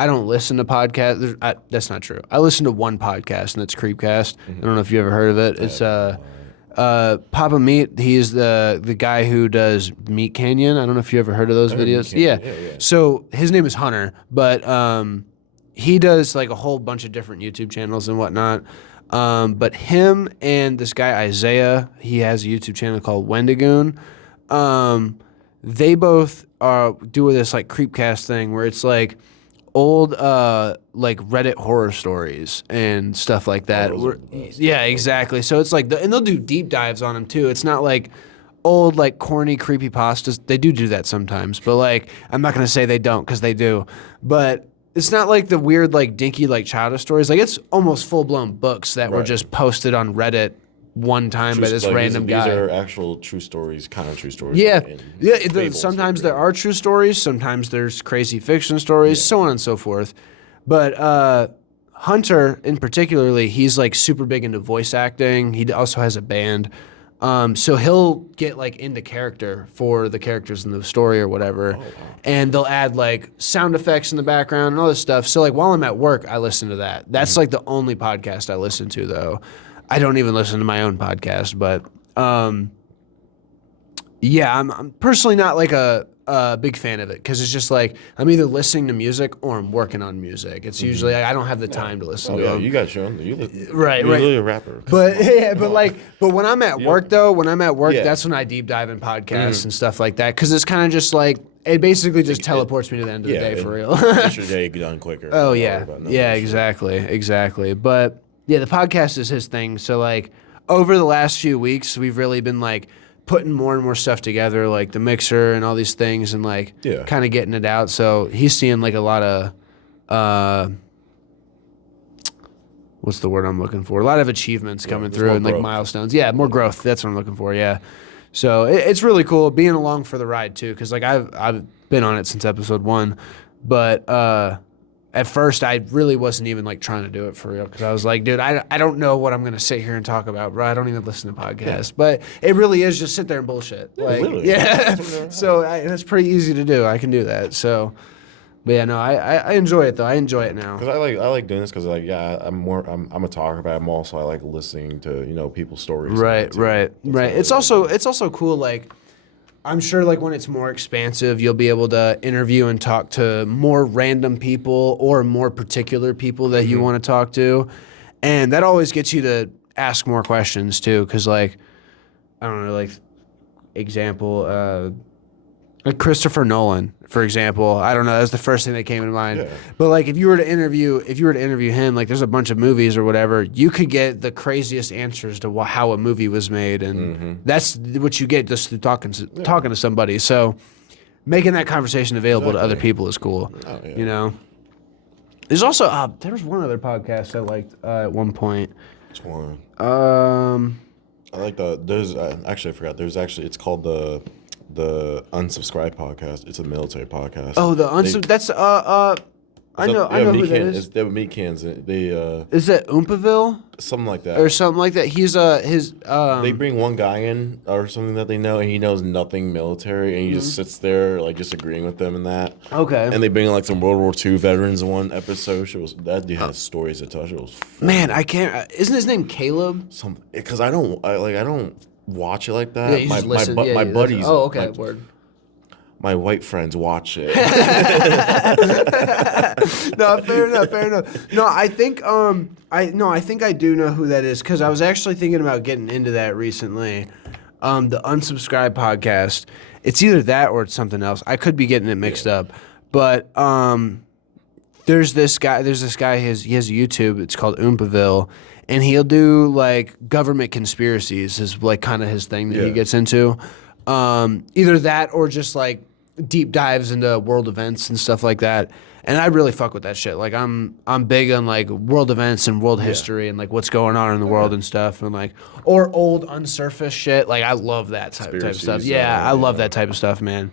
don't listen to podcasts. That's not true. I listen to one podcast, and that's Creepcast. I don't know if you ever heard of it. It's Papa Meat. He's the guy who does Meat Canyon. I don't know if you ever heard of those heard Meat videos. Canyon. Yeah. Yeah. So his name is Hunter, but he does like a whole bunch of different YouTube channels and whatnot. But him and this guy Isaiah, he has a YouTube channel called Wendigoon. They both do this like Creepcast thing where it's like old like Reddit horror stories and stuff like that. those are the best. Yeah, exactly. So it's like, and they'll do deep dives on them too. It's not like old like corny creepypastas. They do that sometimes, but like I'm not gonna say they don't, because they do. But it's not like the weird like dinky like childish stories. Like, it's almost full blown books that were Right. just posted on Reddit one time by this Like, random these guy. are actual true stories, kind of true stories. Yeah, and yeah. fables Sometimes that there are true stories. Sometimes there's crazy fiction stories, so on and so forth. But Hunter, in particularly, he's like super big into voice acting. He also has a band, so he'll get like into character for the characters in the story or whatever, and they'll add like sound effects in the background and all this stuff. So like while I'm at work, I listen to that. That's like the only podcast I listen to, though. I don't even listen to my own podcast, but yeah, I'm personally not like a big fan of it, because it's just like I'm either listening to music or I'm working on music. It's usually I don't have the time to listen Oh to yeah, them. you got your own. Right, you're right. literally a rapper. But yeah, but when I'm at work though, Yeah. that's when I deep dive in podcasts and stuff like that, because it's kind of just like it basically just teleports me to the end of the day for real. Get your day done quicker. Oh Don't yeah, worry about none of yeah, that shit. exactly. But yeah, the podcast is his thing. So like over the last few weeks, we've really been like putting more and more stuff together, like the mixer and all these things, and like kind of getting it out. So he's seeing like a lot of what's the word I'm looking for? A lot of achievements coming there's through more and like growth. milestones. Yeah, more growth. That's what I'm looking for. Yeah. So it's really cool being along for the ride too, because like I've been on it since episode 1, but at first I really wasn't even like trying to do it for real, because I was like, dude, I don't know what I'm gonna sit here and talk about, bro. I don't even listen to podcasts, but it really is just sit there and bullshit. Like, literally. yeah. That's what So that's pretty easy to do. I can do that. So, but yeah, no, I enjoy it though. I enjoy it now. Because I like doing this because like I'm a talker, but I'm also I like listening to people's stories. Right. That's It's also cool. Like, I'm sure like when it's more expansive, you'll be able to interview and talk to more random people or more particular people that you want to talk to, and that always gets you to ask more questions too. Because like, I don't know, like example, Like Christopher Nolan, for example. I don't know. That's the first thing that came to mind. Yeah. But like, if you were to interview him, like, there's a bunch of movies or whatever, you could get the craziest answers to how a movie was made, and that's what you get just through talking to somebody. So, making that conversation available to other people is cool. Oh, yeah. You know. There's also there was one other podcast I liked at one point. Which one? I like there's actually I forgot. There's actually it's called the Unsubscribe podcast. It's a military podcast. Oh, that's I know who that is. They have meat cans. They is that Oompaville? Something like that. Or something like that. He's his they bring one guy in or something that they know, and he knows nothing military, and he just sits there like just agreeing with them and that. Okay. And they bring in like some World War II veterans in one episode. That dude has stories to tell. It was fun. Man, I can't. Isn't his name Caleb? Because I don't watch it like that. Yeah, you just listen. My buddies. Oh, okay. Word. My white friends watch it. No, fair enough. No, I think I think I do know who that is, because I was actually thinking about getting into that recently. The Unsubscribe podcast. It's either that or it's something else. I could be getting it mixed up. But there's this guy, he has a YouTube, it's called Oompaville, and he'll do like government conspiracies is like kind of his thing that he gets into. Either that or just like deep dives into world events and stuff like that. And I really fuck with that shit. Like I'm big on like world events and world history and like what's going on in the world and stuff, and like or old unsurfaced shit. Like I love that type of stuff. Yeah, I love that type of stuff, man.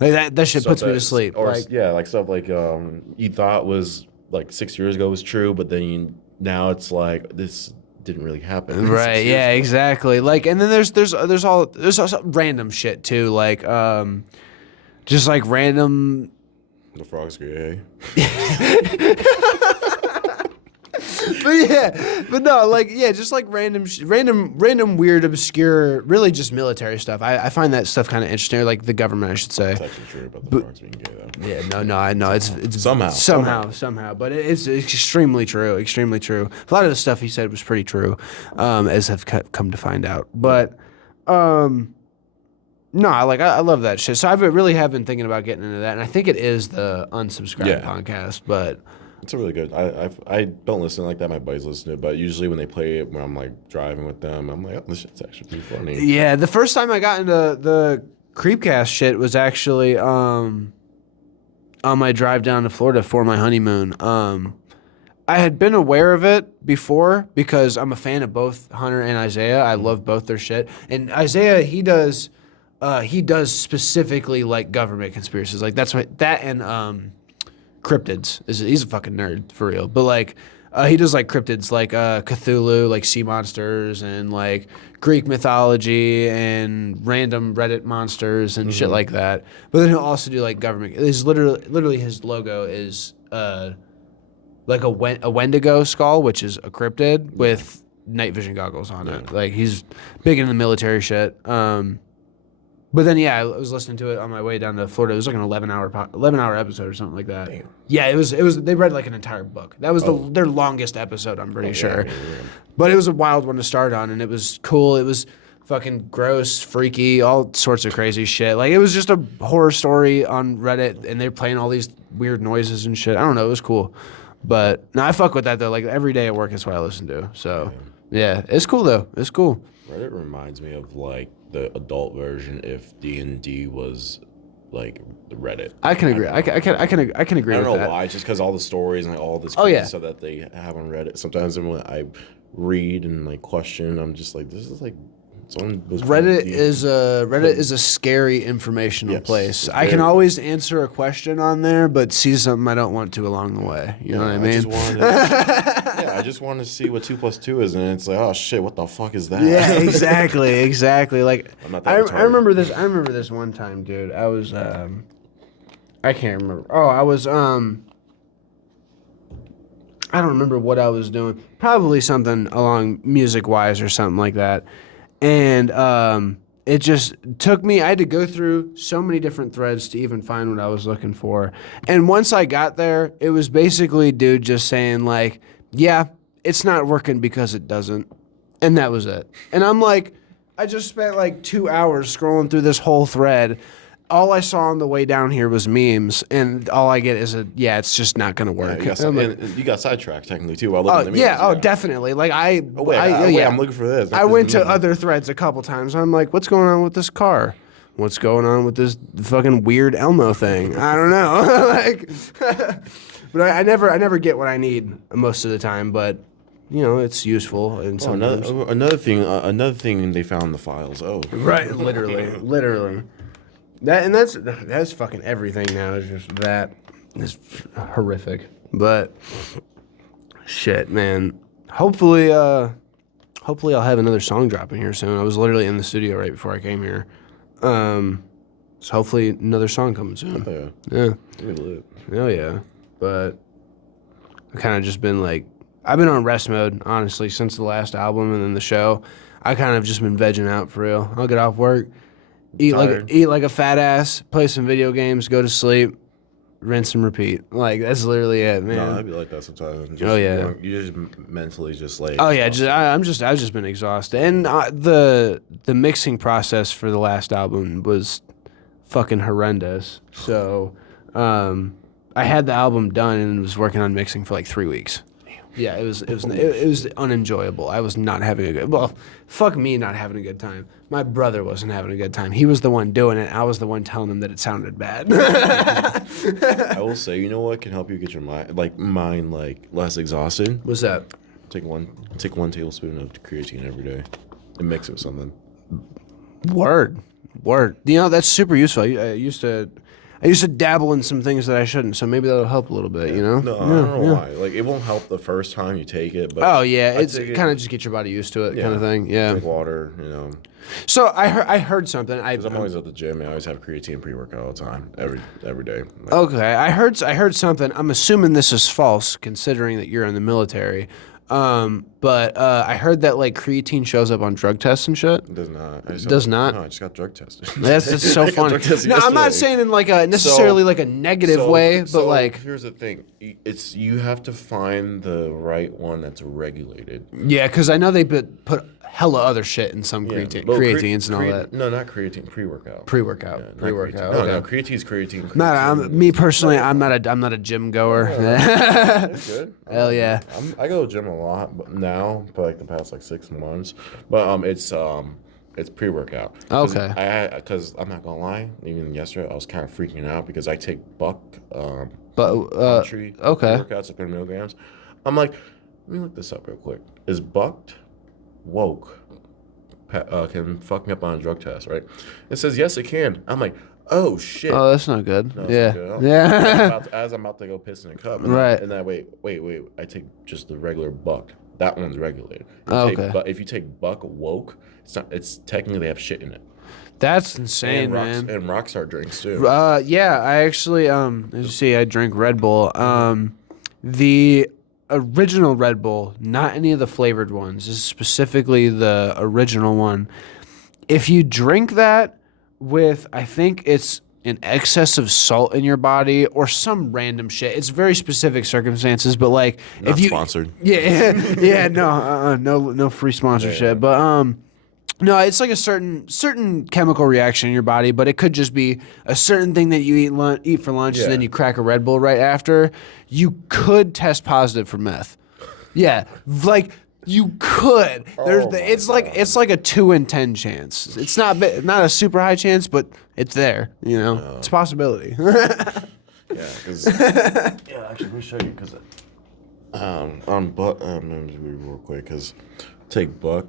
Like that shit puts me to sleep. Or like, like stuff like you thought was like 6 years ago was true, but then now it's like this didn't really happen. Right. Yeah. Exactly. Like, and then there's also random shit too. Like, just like random. The frogs gay. but no, like just like random weird, obscure, really just military stuff. I find that stuff kind of interesting, or like the government, I should say. It's actually true about the frogs being gay, though. Yeah, no, I know it's somehow, but it's extremely true, extremely true. A lot of the stuff he said was pretty true, as I've come to find out. But, no, I love that shit. So I really have been thinking about getting into that, and I think it is the Unsubscribed podcast, but. It's a really good. I don't listen like that. My buddies listen to it, but usually when they play it, when I'm like driving with them, I'm like, oh, this shit's actually pretty funny. Yeah, the first time I got into the Creepcast shit was actually on my drive down to Florida for my honeymoon. I had been aware of it before because I'm a fan of both Hunter and Isaiah. I love both their shit, and Isaiah he does specifically like government conspiracies, like that's what that and cryptids. He's a fucking nerd for real, but like he does like cryptids, like Cthulhu, like sea monsters, and like Greek mythology and random Reddit monsters and shit like that. But then he'll also do like government. It's literally his logo is like a Wendigo skull, which is a cryptid with night vision goggles on it. Like he's big into the military shit. But then, I was listening to it on my way down to Florida. It was like an 11-hour episode or something like that. Damn. Yeah, it was. They read like an entire book. That was their longest episode, I'm pretty sure. Yeah. But it was a wild one to start on, and it was cool. It was fucking gross, freaky, all sorts of crazy shit. Like, it was just a horror story on Reddit, and they're playing all these weird noises and shit. I don't know. It was cool. But, no, I fuck with that, though. Like, every day at work, that's what I listen to. So, yeah, it's cool, though. It's cool. Reddit reminds me of, like, the adult version if D&D was like the Reddit. I can agree. I can agree with that. I don't know why. It's just because all the stories and like, all this stuff that they have on Reddit. Sometimes when I read and like question, I'm just like, this is like someone was Reddit is a scary informational place. I can always answer a question on there, but see something I don't want to along the way. You know what I mean? I just want to see what 2 + 2 is, and it's like, oh shit, what the fuck is that? Yeah, exactly. Like, I remember this. I remember this one time, dude. I was, I can't remember. Oh, I was, I don't remember what I was doing. Probably something along music-wise or something like that. And it just took me, I had to go through so many different threads to even find what I was looking for. And once I got there, it was basically dude just saying like, yeah, it's not working because it doesn't. And that was it. And I'm like, I just spent like 2 hours scrolling through this whole thread all I saw on the way down here was memes, and all I get is it's just not gonna work. And you got sidetracked technically too while looking at the memes. Yeah, definitely. Like I'm looking for this. I went to other threads a couple times. I'm like, what's going on with this car? What's going on with this fucking weird Elmo thing? I don't know. Like, but I never get what I need most of the time. But it's useful. And another thing they found in the files. Oh, right, literally. That's fucking everything now. Is just that. It's horrific. But shit, man. Hopefully I'll have another song dropping here soon. I was literally in the studio right before I came here. So hopefully another song coming soon. Yeah. Hell yeah. But I've kind of just been like, I've been on rest mode, honestly, since the last album and then the show. I kind of just been vegging out for real. I'll get off work, eat like a fat ass, play some video games, go to sleep, rinse and repeat. Like, that's literally it, man. No, I'd be like that sometimes. You just mentally just like. Oh yeah, I've just been exhausted, and the mixing process for the last album was fucking horrendous. So, I had the album done and was working on mixing for like 3 weeks. Yeah, it was unenjoyable. I was not having a good. Well, fuck me, not having a good time. My brother wasn't having a good time. He was the one doing it. I was the one telling him that it sounded bad. I will say, you know what can help you get your mind less exhausted? What's that? Take one tablespoon of creatine every day and mix it with something. Word. That's super useful. I used to dabble in some things that I shouldn't, so maybe that'll help a little bit, No, I don't know why. Like, it won't help the first time you take it, but it's kind of just get your body used to it, kind of thing. Yeah. Drink water, So I heard something. Because I'm always at the gym. I always have creatine pre-workout all the time, every day. Like, okay, I heard something. I'm assuming this is false, considering that you're in the military. But I heard that like creatine shows up on drug tests and shit. It does not. Does not? No, I just got drug tested. That's so funny. No, I'm not saying in like a necessarily like a negative way, but like here's the thing: you have to find the right one that's regulated. Yeah, because I know they put hella other shit in some creatines and all that. No, not creatine. Pre-workout. Pre-workout. No, creatine's creatine. Me personally, I'm not a gym goer. That's good. Hell yeah. I go to the gym a lot now, for like the past 6 months. But it's pre-workout. Okay. Because I'm not gonna lie, even yesterday I was kind of freaking out because I take Buck country pre-workouts at 30 milligrams. I'm like, let me look this up real quick. Is Bucked woke can fuck me up on a drug test, right? It says yes, it can. I'm like, oh shit. Oh, that's not good. No, yeah. not good at all. Yeah. As I'm about to go piss in a cup. Right. And then wait. I take just the regular Buck. That one's regulated. Okay. If you take Buck woke, it's technically they have shit in it. That's insane, man. And Rockstar drinks too. Yeah, I actually as you see, I drink Red Bull. The original Red Bull, not any of the flavored ones. This is specifically the original one. If you drink that with, I think it's an excess of salt in your body or some random shit. It's very specific circumstances, but like Not if you sponsored. Yeah, no free sponsorship, but no, it's like a certain chemical reaction in your body, but it could just be a certain thing that you eat for lunch and then you crack a Red Bull right after. You could test positive for meth. Yeah, like you could. It's like a 2 in 10 chance. It's not a super high chance, but it's there. It's a possibility. Because actually, let me show you because on Buck. Let me read real quick because take Buck.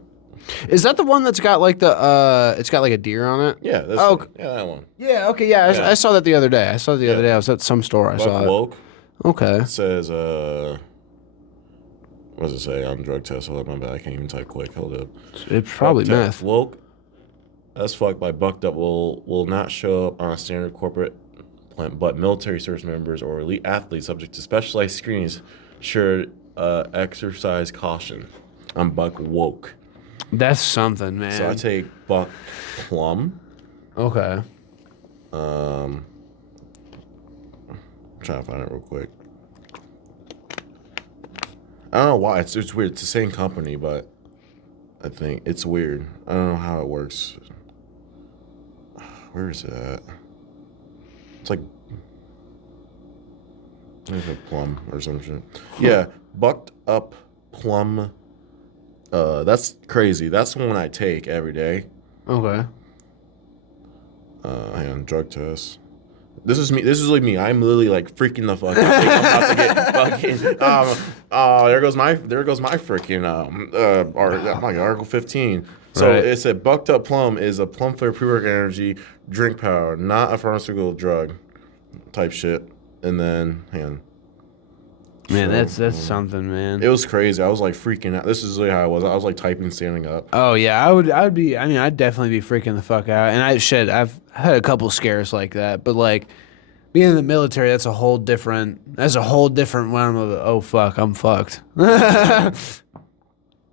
Is that the one that's got like it's got like a deer on it? Yeah. That one. Yeah. Okay. Yeah. I saw that the other day. I was at some store. I saw it. Woke. Okay. It says what does it say on drug test? Hold up, my bad. I can't even type quick. Hold up. It's probably meth. Woke as fuck by Bucked Up will not show up on a standard corporate plant, but military service members or elite athletes subject to specialized screenings should exercise caution. I'm Buck Woke. That's something, man. So I take Buck Plum. Okay. I'm trying to find it real quick. I don't know why. It's weird. It's the same company, but I think it's weird. I don't know how it works. Where is it at? It's like a plum or some shit. Yeah, bucked up plum. That's crazy. That's the one I take every day. Okay. Hang on, drug test. This is me. This is like me. I'm literally like freaking the fuck out. Like, I'm about to get fucking. There goes my freaking Article 15. So Right. it said bucked up plum is a plum flavored pre-workout energy drink powder, not a pharmaceutical drug type shit. And then hang on. Man, So, that's something, man. It was crazy. I was like freaking out. This is really how I was. I was like typing standing up. Oh yeah, I would be. I mean, I'd definitely be freaking the fuck out. And I've had a couple scares like that. But like being in the military, that's a whole different realm of oh fuck, I'm fucked.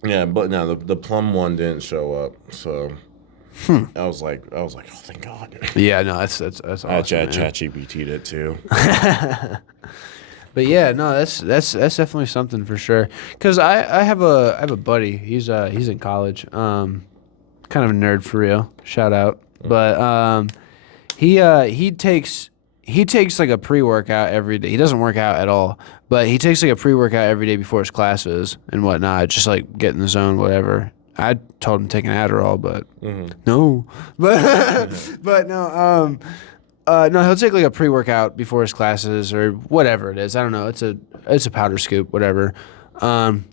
Yeah, but no, the plum one didn't show up. So I was like, oh thank God. Yeah, no, that's awesome. I chat Man. GPT'd it too. But yeah, no, that's definitely something for sure. Cause I have a buddy. He's in college. Kind of a nerd for real. Shout out. But he takes like a pre-workout every day. He doesn't work out at all, but he takes like a pre-workout every day before his classes and whatnot. Just like get in the zone, whatever. I told him to take an Adderall, but no. But no. No, he'll take like a pre-workout before his classes or whatever it is. I don't know. It's a powder scoop, whatever.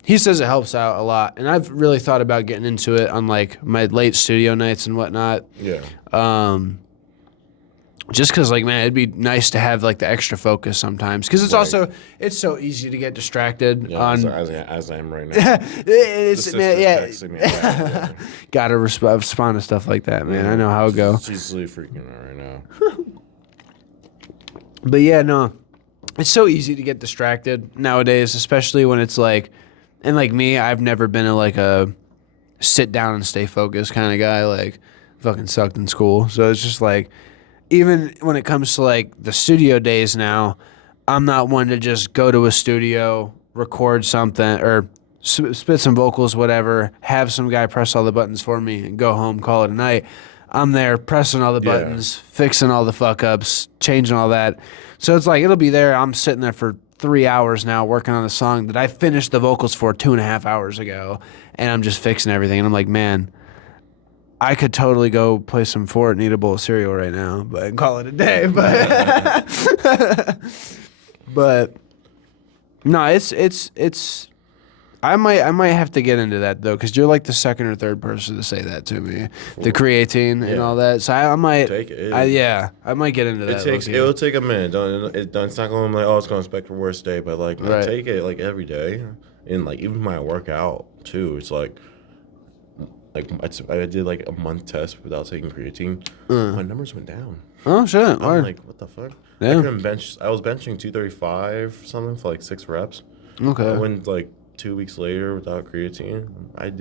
He says it helps out a lot, and I've really thought about getting into it on like my late studio nights and whatnot. Yeah. Just because, like, man, it'd be nice to have like the extra focus sometimes. Because it's so easy to get distracted on. As I am right now. It's man, yeah. Texting me about it. Gotta respond to stuff like that, man. I know how it go. She's really freaking out right now. But yeah, no, it's so easy to get distracted nowadays, especially when it's like, and like me, I've never been a sit down and stay focused kind of guy. Like, fucking sucked in school. So it's just like, even when it comes to like the studio days now, I'm not one to just go to a studio, record something, or spit some vocals, whatever, have some guy press all the buttons for me and go home, call it a night. I'm there pressing all the buttons, fixing all the fuck ups, changing all that. So it's like, it'll be there. I'm sitting there for 3 hours now working on a song that I finished the vocals for 2.5 hours ago, and I'm just fixing everything. And I'm like, man, I could totally go play some Fort and eat a bowl of cereal right now, but call it a day. But but no, it's. I might have to get into that though, because you're like the second or third person to say that to me, the creatine and all that. So I might take it. I might get into that. It will take a minute. It's not going to like, oh, it's going to expect a worst day, but like I take it like every day, and like even when I work out too. It's like I did like a month test without taking creatine. My numbers went down. Oh shit! I'm like, what the fuck? Yeah. I couldn't bench. I was benching 235 something for like 6 reps. Okay. I went like 2 weeks later without creatine. I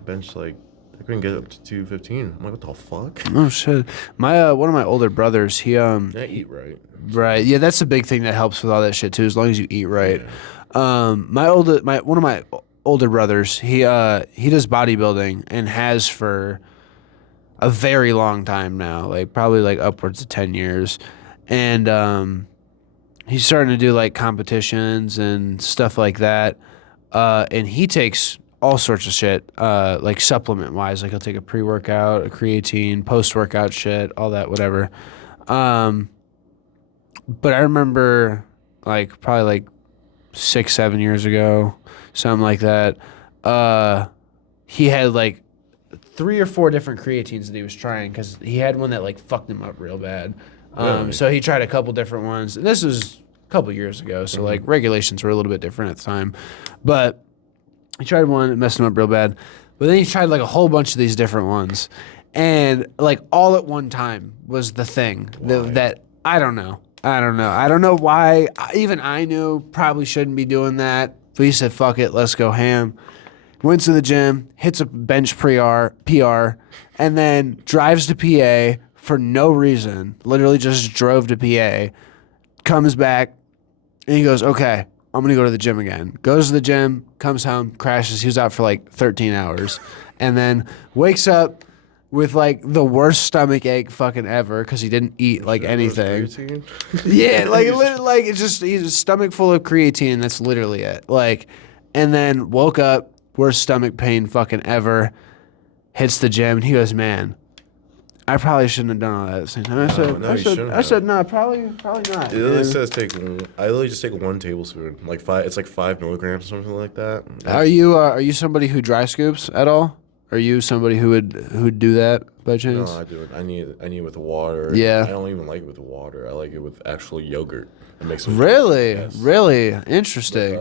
benched like I couldn't get up to 215. I'm like, what the fuck? Oh shit! My one of my older brothers, he I eat right. Right, yeah, that's the big thing that helps with all that shit too. As long as you eat right. Yeah. One of my older brothers, he does bodybuilding and has for a very long time now, like probably like upwards of 10 years, and he's starting to do like competitions and stuff like that. And he takes all sorts of shit, like supplement wise. Like he'll take a pre-workout, a creatine, post-workout shit, all that, whatever. But I remember like probably like 6-7 years ago, something like that. He had like 3 or 4 different creatines that he was trying because he had one that like fucked him up real bad. Really? So he tried a couple different ones. And this was a couple years ago, so like regulations were a little bit different at the time. But he tried one, it messed him up real bad. But then he tried like a whole bunch of these different ones. And like all at one time was the thing that I don't know. I don't know why. Even I knew probably shouldn't be doing that. But he said, fuck it, let's go ham. Went to the gym, hits a bench PR, and then drives to PA for no reason. Literally just drove to PA. Comes back, and he goes, okay, I'm going to go to the gym again. Goes to the gym, comes home, crashes. He was out for like 13 hours. And then wakes up with like the worst stomach ache fucking ever because he didn't eat like anything. Yeah, like it's just he's a stomach full of creatine. And that's literally it. Like, and then woke up, worst stomach pain fucking ever. Hits the gym and he goes, man, I probably shouldn't have done all that at the same time. I said, no, probably not. It literally says I literally just take 1 tablespoon, like 5. It's like 5 milligrams or something like that. Are you somebody who dry scoops at all? Are you somebody who'd do that by chance? No, I do it. I need it with water. Yeah. I don't even like it with water. I like it with actual yogurt. It makes it Really, yes. really interesting.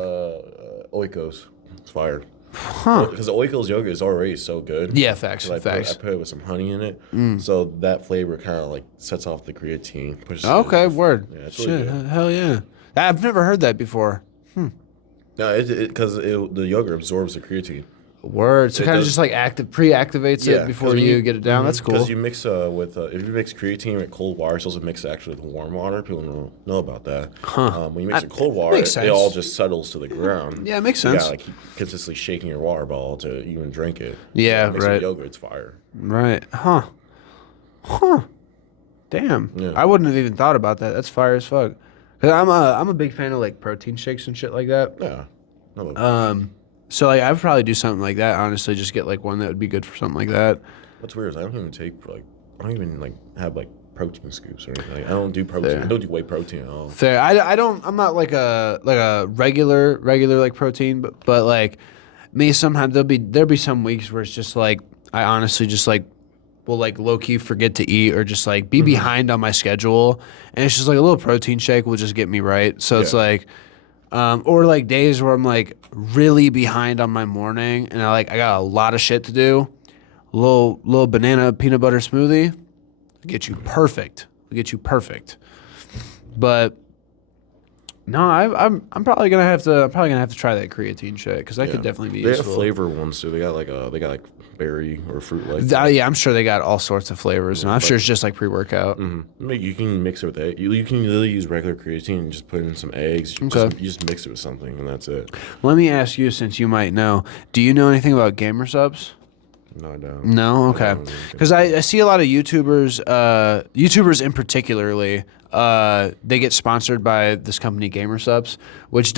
Oikos. It's fire. Huh? Because the Oikos yogurt is already so good. Yeah, facts. I Facts. put it with some honey in it, so that flavor kind of like sets off the creatine. Okay, word. Yeah, it's Shit, really good. hell yeah. I've never heard that before. No, because the yogurt absorbs the creatine. Word. So It kind of does- just like pre-activates it before 'cause when you get it down. That's cool. Because you mix with if you mix creatine with cold water, it's also mix it actually with warm water. People don't know about that. When you mix it with cold water, makes sense. it all just settles to the ground. Yeah, it makes You sense. gotta like keep consistently shaking your water bottle to even drink it. Yeah, Mix it right. with yogurt, it's fire. Right. Huh. Damn. Yeah. I wouldn't have even thought about that. That's fire as fuck. Cause I'm a big fan of like protein shakes and shit like that. Yeah. No, So like I'd probably do something like that. Honestly, just get like one that would be good for something like that. what's weird is I don't even like have like protein scoops or anything. Like, I don't do protein. Fair. I don't do whey protein at all. Fair. I don't. I'm not like a regular like protein, but like me sometimes there'll be some weeks where it's just like I honestly just like will like low key forget to eat or just like be behind on my schedule, and it's just like a little protein shake will just get me right. So it's Yeah. like. Or like days where I'm like really behind on my morning and I got a lot of shit to do. A little banana peanut butter smoothie, get you perfect. But no, I'm probably gonna have to try that creatine shake because that could definitely be They useful. have flavor ones too. They got like berry or fruit like. Yeah, I'm sure they got all sorts of flavors, and I'm sure it's just like pre-workout. You can mix it with egg. You can literally use regular creatine and just put in some eggs. You just mix it with something and that's it. Let me ask you, since you might know, do you know anything about gamer subs? No, I don't. No, okay. Because I see a lot of YouTubers, YouTubers in particularly, they get sponsored by this company Gamer Subs, which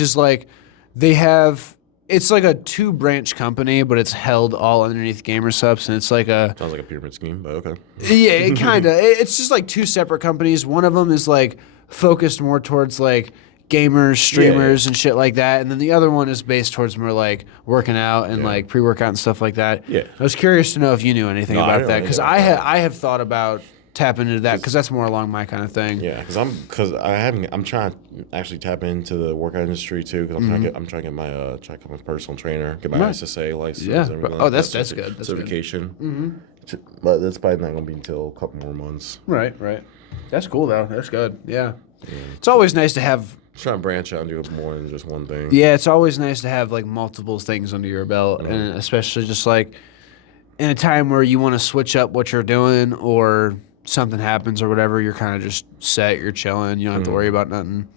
is like they have. It's like a 2-branch company, but it's held all underneath Gamer Subs, and it's like a Sounds like a pyramid scheme, but okay. yeah, it kind of. It's just like 2 separate companies. One of them is like focused more towards like gamers, streamers, and shit like that, and then the other one is based towards more like working out and like pre-workout and stuff like that. Yeah. I was curious to know if you knew anything No, I about don't that know because anything about I have thought about tapping into that because that's more along my kind of thing. Yeah, I'm trying to actually tap into the workout industry too because I'm trying to get my become a personal trainer, get my SSA license. Yeah. and everything Oh, like that's that, good. That's certification. But that's probably not gonna be until a couple more months. Right. That's cool though. That's good. Yeah. It's always nice to have. Trying to branch out and do more than just one thing. Yeah, it's always nice to have like multiple things under your belt, and especially just like in a time where you want to switch up what you're doing or something happens or whatever, you're kind of just set, you're chilling, you don't have to worry about nothing.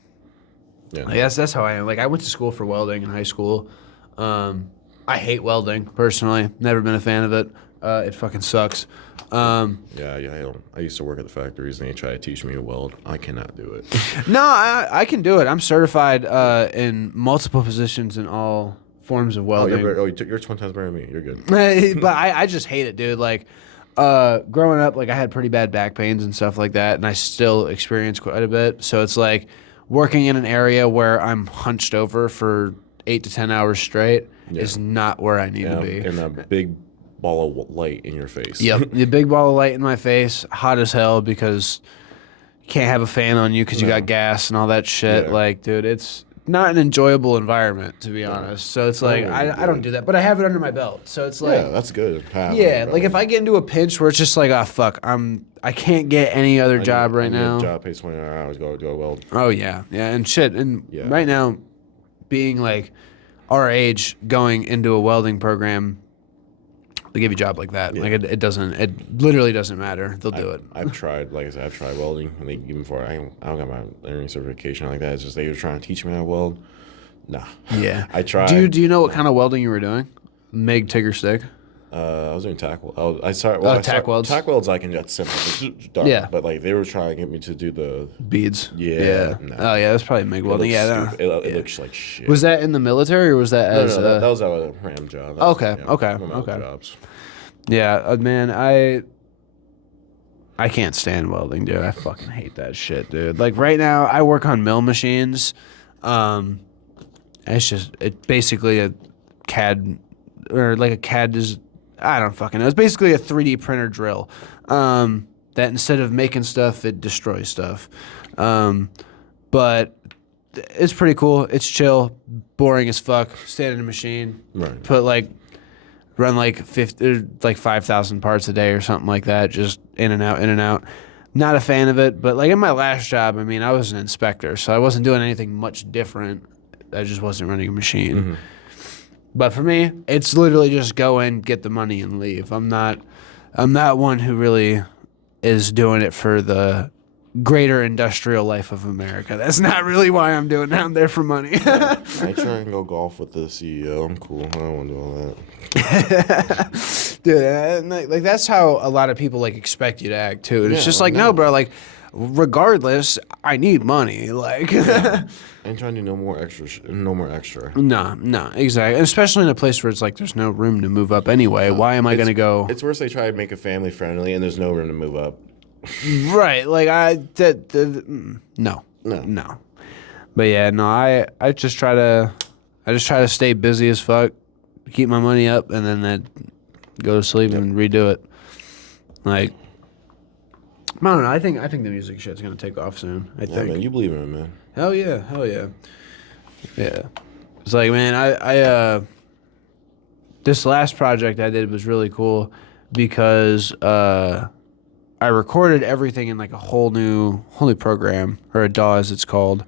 Yeah. Like, that's how I am. Like I went to school for welding in high school. I hate welding personally. Never been a fan of it. It fucking sucks. I used to work at the factories and they try to teach me to weld. I cannot do it. No, I can do it. I'm certified in multiple positions in all forms of welding. You're 20 times better than me. You're good. But I just hate it, dude. Like, growing up, like I had pretty bad back pains and stuff like that, and I still experience quite a bit. So it's like working in an area where I'm hunched over for 8 to 10 hours straight is not where I need to be. And a big ball of light in your face. Yep, the big ball of light in my face, hot as hell because you can't have a fan on you because you got gas and all that shit. Yeah. Like, dude, it's not an enjoyable environment, to be honest. So it's like I don't do that, but I have it under my belt. So it's like that's good. like if I get into a pinch where it's just like, oh fuck, I can't get any other job right now. Job pays 20 hours. Go weld. Oh yeah, and shit, and right now, being like our age, going into a welding program, they give you a job like that. Yeah. Like it literally doesn't matter. They'll do it. I've tried, like I said, I've tried welding, and even before I don't got my learning certification like that. It's just they were trying to teach me how to weld. Nah. Yeah. I tried. Do you know what kind of welding you were doing? MIG, TIG, or stick? I was doing tack weld. I started. Well, tack welds. Tack welds I can get simple. It's dark, Yeah. But like they were trying to get me to do the Beads. Yeah. No. Oh yeah, that's probably MIG welding. Yeah. No. It looks like shit. Was that in the military or was that No, as? that was a ram job. That Okay, was, okay, one of my okay. Jobs. Yeah, man, I can't stand welding, dude. I fucking hate that shit, dude. Like right now, I work on mill machines. It's basically a CAD or like a CAD is I don't fucking know. It's basically a 3D printer drill. That instead of making stuff, it destroys stuff. But it's pretty cool. It's chill, boring as fuck. Stand in a machine, Right. Run like 5,000 parts a day or something like that, just in and out, in and out. Not a fan of it, but like in my last job, I mean, I was an inspector, so I wasn't doing anything much different. I just wasn't running a machine. Mm-hmm. But for me, it's literally just go in, get the money, and leave. I'm not one who really is doing it for the greater industrial life of America. That's not really why I'm doing it. I'm there for money. I try and go golf with the CEO. I'm cool. I don't want to do all that. Dude, like that's how a lot of people like expect you to act too. And it's just like, no, bro, like regardless, I need money. Like I ain't trying to do no more extra. No, exactly. And especially in a place where it's like there's no room to move up anyway. Why am I gonna go? It's worse they try to make it family friendly and there's no room to move up. Right. Like no. But yeah, no, I just try to stay busy as fuck, keep my money up, and then go to sleep and redo it. Like I don't know. I think the music shit's gonna take off soon. I think. Man, you believe in it, man. Hell yeah. Yeah. It's like, man, I this last project I did was really cool because I recorded everything in like a whole new program, or a DAW as it's called.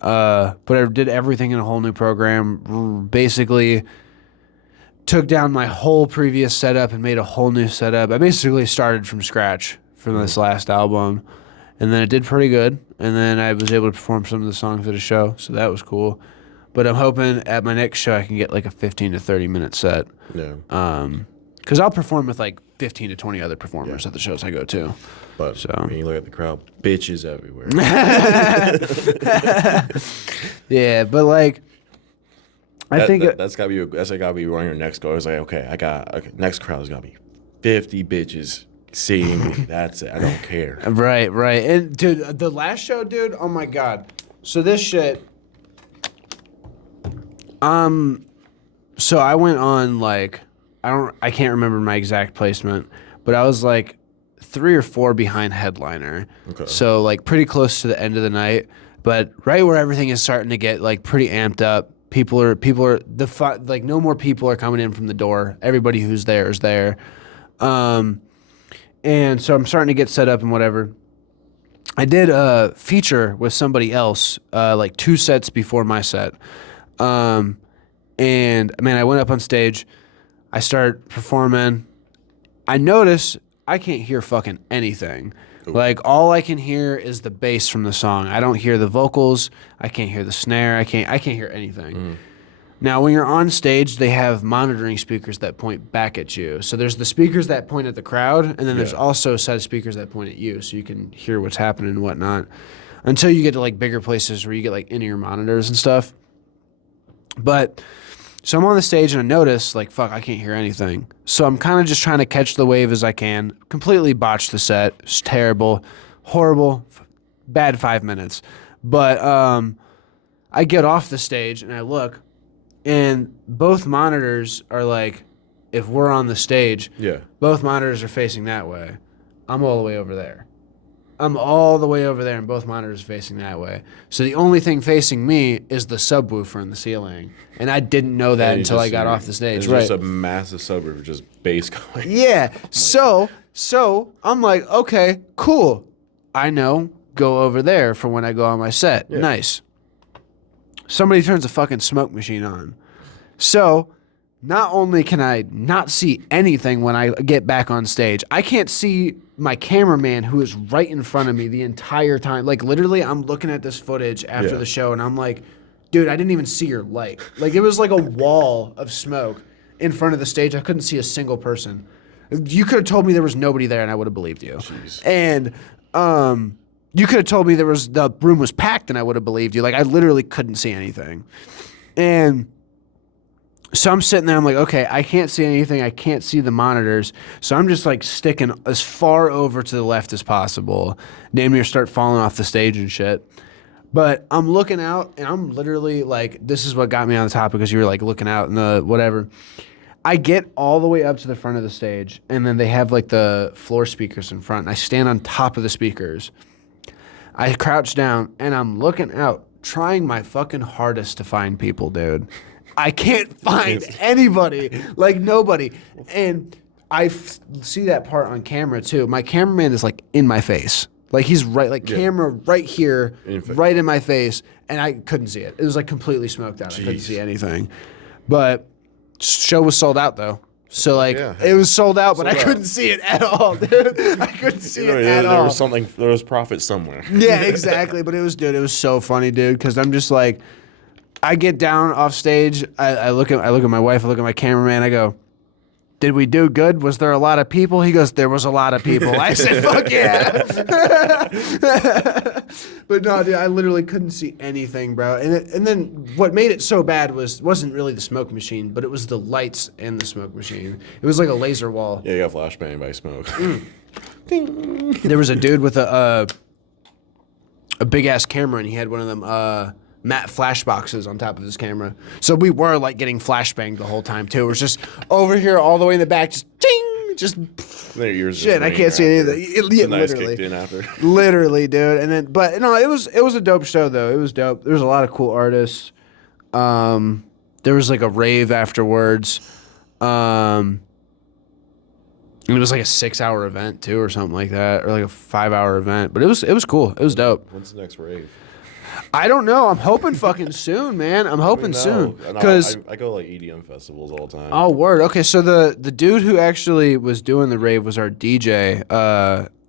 But I did everything in a whole new program. Basically took down my whole previous setup and made a whole new setup. I basically started from scratch for this last album. And then it did pretty good. And then I was able to perform some of the songs at a show. So that was cool. But I'm hoping at my next show I can get like a 15 to 30 minute set. Yeah. Because I'll perform with like 15 to 20 other performers at the shows I go to. But when you look at the crowd, bitches everywhere. Yeah, but like, I think that's gotta be on your next goal. It's like, okay, next crowd's gotta be 50 bitches seeing me. That's it. I don't care. Right. And dude, the last show, dude, oh my god. So this shit. So I went on like I can't remember my exact placement, but I was like 3 or 4 behind headliner. Okay. So like pretty close to the end of the night, but right where everything is starting to get like pretty amped up. People are like no more people are coming in from the door. Everybody who's there is there. And so I'm starting to get set up and whatever. I did a feature with somebody else, like 2 sets before my set. And man, I went up on stage. I start performing. I notice I can't hear fucking anything. Ooh. Like all I can hear is the bass from the song. I don't hear the vocals. I can't hear the snare. I can't hear anything. Mm. Now, when you're on stage, they have monitoring speakers that point back at you. So there's the speakers that point at the crowd, and then there's also a set of speakers that point at you, so you can hear what's happening and whatnot. Until you get to like bigger places where you get like in-ear monitors and stuff. But so I'm on the stage and I notice like, fuck, I can't hear anything. So I'm kind of just trying to catch the wave as I can. Completely botched the set. It's terrible, horrible, bad 5 minutes. But I get off the stage and I look. And both monitors are like, if we're on the stage, both monitors are facing that way. I'm all the way over there. And both monitors are facing that way. So the only thing facing me is the subwoofer in the ceiling. And I didn't know that until I got off the stage. It's just a massive subwoofer, just bass going. Yeah. So I'm like, okay, cool. I know. Go over there for when I go on my set. Yeah. Nice. Somebody turns a fucking smoke machine on. So not only can I not see anything when I get back on stage, I can't see my cameraman who is right in front of me the entire time. Like literally I'm looking at this footage after the show and I'm like, dude, I didn't even see your light. Like it was like a wall of smoke. in front of the stage. I couldn't see a single person. You could have told me there was nobody there, and I would have believed you. Jeez. And you could have told me the room was packed, and I would have believed you. Like, I literally couldn't see anything. And so I'm sitting there, I'm like, okay, I can't see anything. I can't see the monitors. So I'm just like sticking as far over to the left as possible. Damn near start falling off the stage and shit. But I'm looking out, and I'm literally like, this is what got me on the topic, because you were like looking out and the whatever. I get all the way up to the front of the stage, and then they have like the floor speakers in front. And I stand on top of the speakers. I crouch down, and I'm looking out, trying my fucking hardest to find people, dude. I can't find anybody, like nobody. And I see that part on camera too. My cameraman is like in my face. Like he's right, like camera right here, right in my face. And I couldn't see it. It was like completely smoked out. Jeez. I couldn't see anything. But show was sold out though. So like it was sold out, but I couldn't see it at all, dude. I couldn't see it at all. There was profit somewhere. Yeah, exactly. But it was so funny, dude, because I'm just like, I get down off stage. I look at my wife. I look at my cameraman. I go, "Did we do good? Was there a lot of people?" He goes, "There was a lot of people." I said, "Fuck yeah!" But no, dude, I literally couldn't see anything, bro. And then what made it so bad wasn't really the smoke machine, but it was the lights and the smoke machine. It was like a laser wall. Yeah, you got flashbang by smoke. There was a dude with a big ass camera, and he had one of them. Matte flash boxes on top of his camera. So we were like getting flashbanged the whole time too. It was just over here all the way in the back, just ting, just shit. I can't see anything. Literally, kicked in after. Literally, dude. And then, but no, it was a dope show though. It was dope. There was a lot of cool artists. There was like a rave afterwards. And it was like a 6-hour event too, or something like that, or like a 5-hour event. But it was cool. It was dope. When's the next rave? I don't know. I'm hoping fucking soon, man. I'm hoping soon. Because I go like EDM festivals all the time. Oh, word. Okay, so the dude who actually was doing the rave was our DJ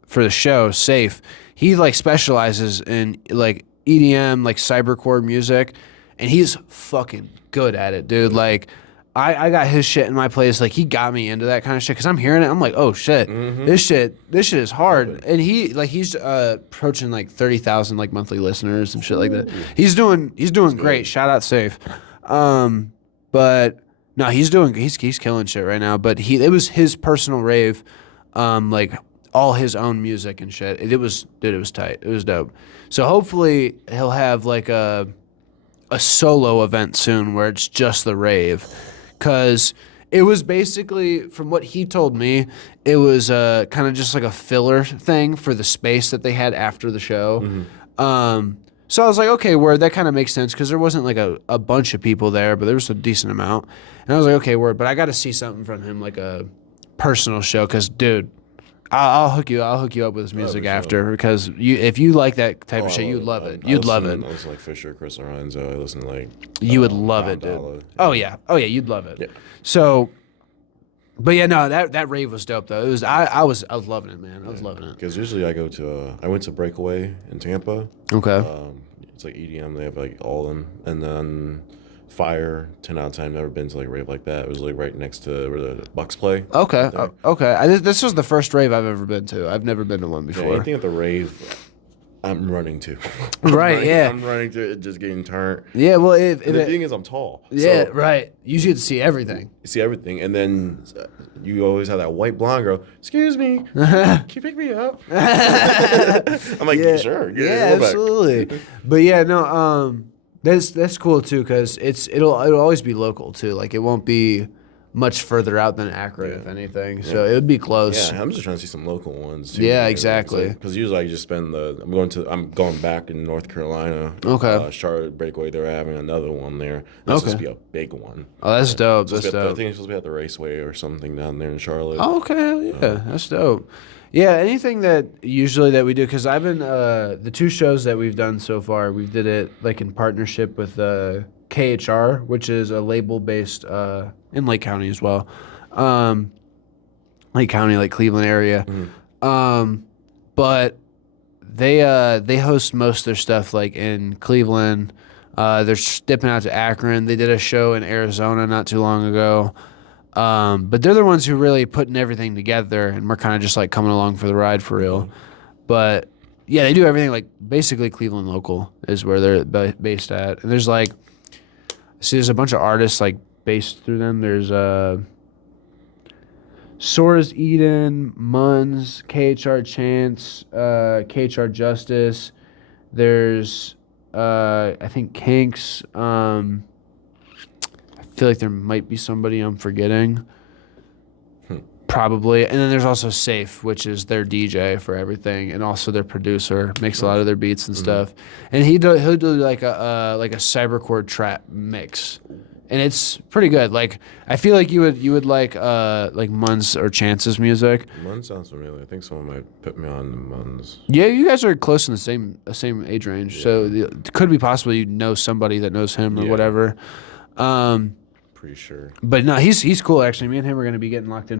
for the show, Safe. He like specializes in like EDM, like cybercore music, and he's fucking good at it, dude. Like I got his shit in my place. Like he got me into that kind of shit because I'm hearing it. I'm like, oh shit, this shit is hard. And he's approaching like 30,000 like monthly listeners and shit like that. He's doing great. Shout out Safe. But no, he's killing shit right now. But it was his personal rave, like all his own music and shit. It was tight. It was dope. So hopefully he'll have like a solo event soon where it's just the rave. Because it was basically, from what he told me, it was kind of just like a filler thing for the space that they had after the show. So I was like, okay, word, that kind of makes sense because there wasn't like a bunch of people there, but there was a decent amount. And I was like, okay, word, but I got to see something from him, like a personal show, because, dude, I'll hook you up with his music after, because if you like that type of shit, you'd love it. You'd love it. I listen to like Fisher, Chris Lorenzo. I listen to like you would love it, dude. Oh yeah, you'd love it. Yeah. So, but yeah, no, that rave was dope though. It was I was loving it, man. I was loving it. Because usually I went to Breakaway in Tampa. Okay. It's like EDM. They have like all of them, and then Fire, 10 out of 10. Never been to like a rave like that. It was like right next to where the Bucks play. Okay, okay. This was the first rave I've ever been to. I've never been to one before. Yeah, anything at the rave, I'm running to. I'm running to it, just getting turned. Yeah, well, the thing is, I'm tall. Yeah, so right. You get to see everything. You see everything, and then you always have that white blonde girl. Excuse me, can you pick me up? I'm like, sure. Yeah, absolutely. But yeah, no. That's cool too, because it'll always be local too. Like it won't be much further out than Akron, if anything. So it would be close. Yeah, I'm just trying to see some local ones too. Yeah, exactly. Because usually I just spend I'm going back in North Carolina. Okay. Charlotte Breakaway, they're having another one there. It's supposed to be a big one. Oh, that's dope. That's dope. I think it's supposed to be at the Raceway or something down there in Charlotte. Oh, okay. Yeah, that's dope. Yeah, anything that we do, because I've been the two shows that we've done so far, we did it like in partnership with KHR, which is a label based in Lake County as well, Lake County, like Cleveland area. But they host most of their stuff like in Cleveland. They're dipping out to Akron. They did a show in Arizona not too long ago. But they're the ones who really putting everything together, and we're kind of just like coming along for the ride for real. But yeah, they do everything like basically Cleveland local is where they're based at. And there's like, see, there's a bunch of artists like based through them. There's Soares Eden, Munns, KHR Chance, KHR Justice. There's I think Kinks. I feel like there might be somebody I'm forgetting. Probably. And then there's also Safe, which is their DJ for everything, and also their producer, makes a lot of their beats and stuff. And he'll do like a cybercore trap mix. And it's pretty good. Like I feel like you would like Munns or Chance's music. Munns sounds familiar. I think someone might put me on Munns. Yeah, you guys are close in the same age range. So it could be possible you know somebody that knows him or whatever. Pretty sure. But no, he's cool actually. Me and him are gonna be getting locked in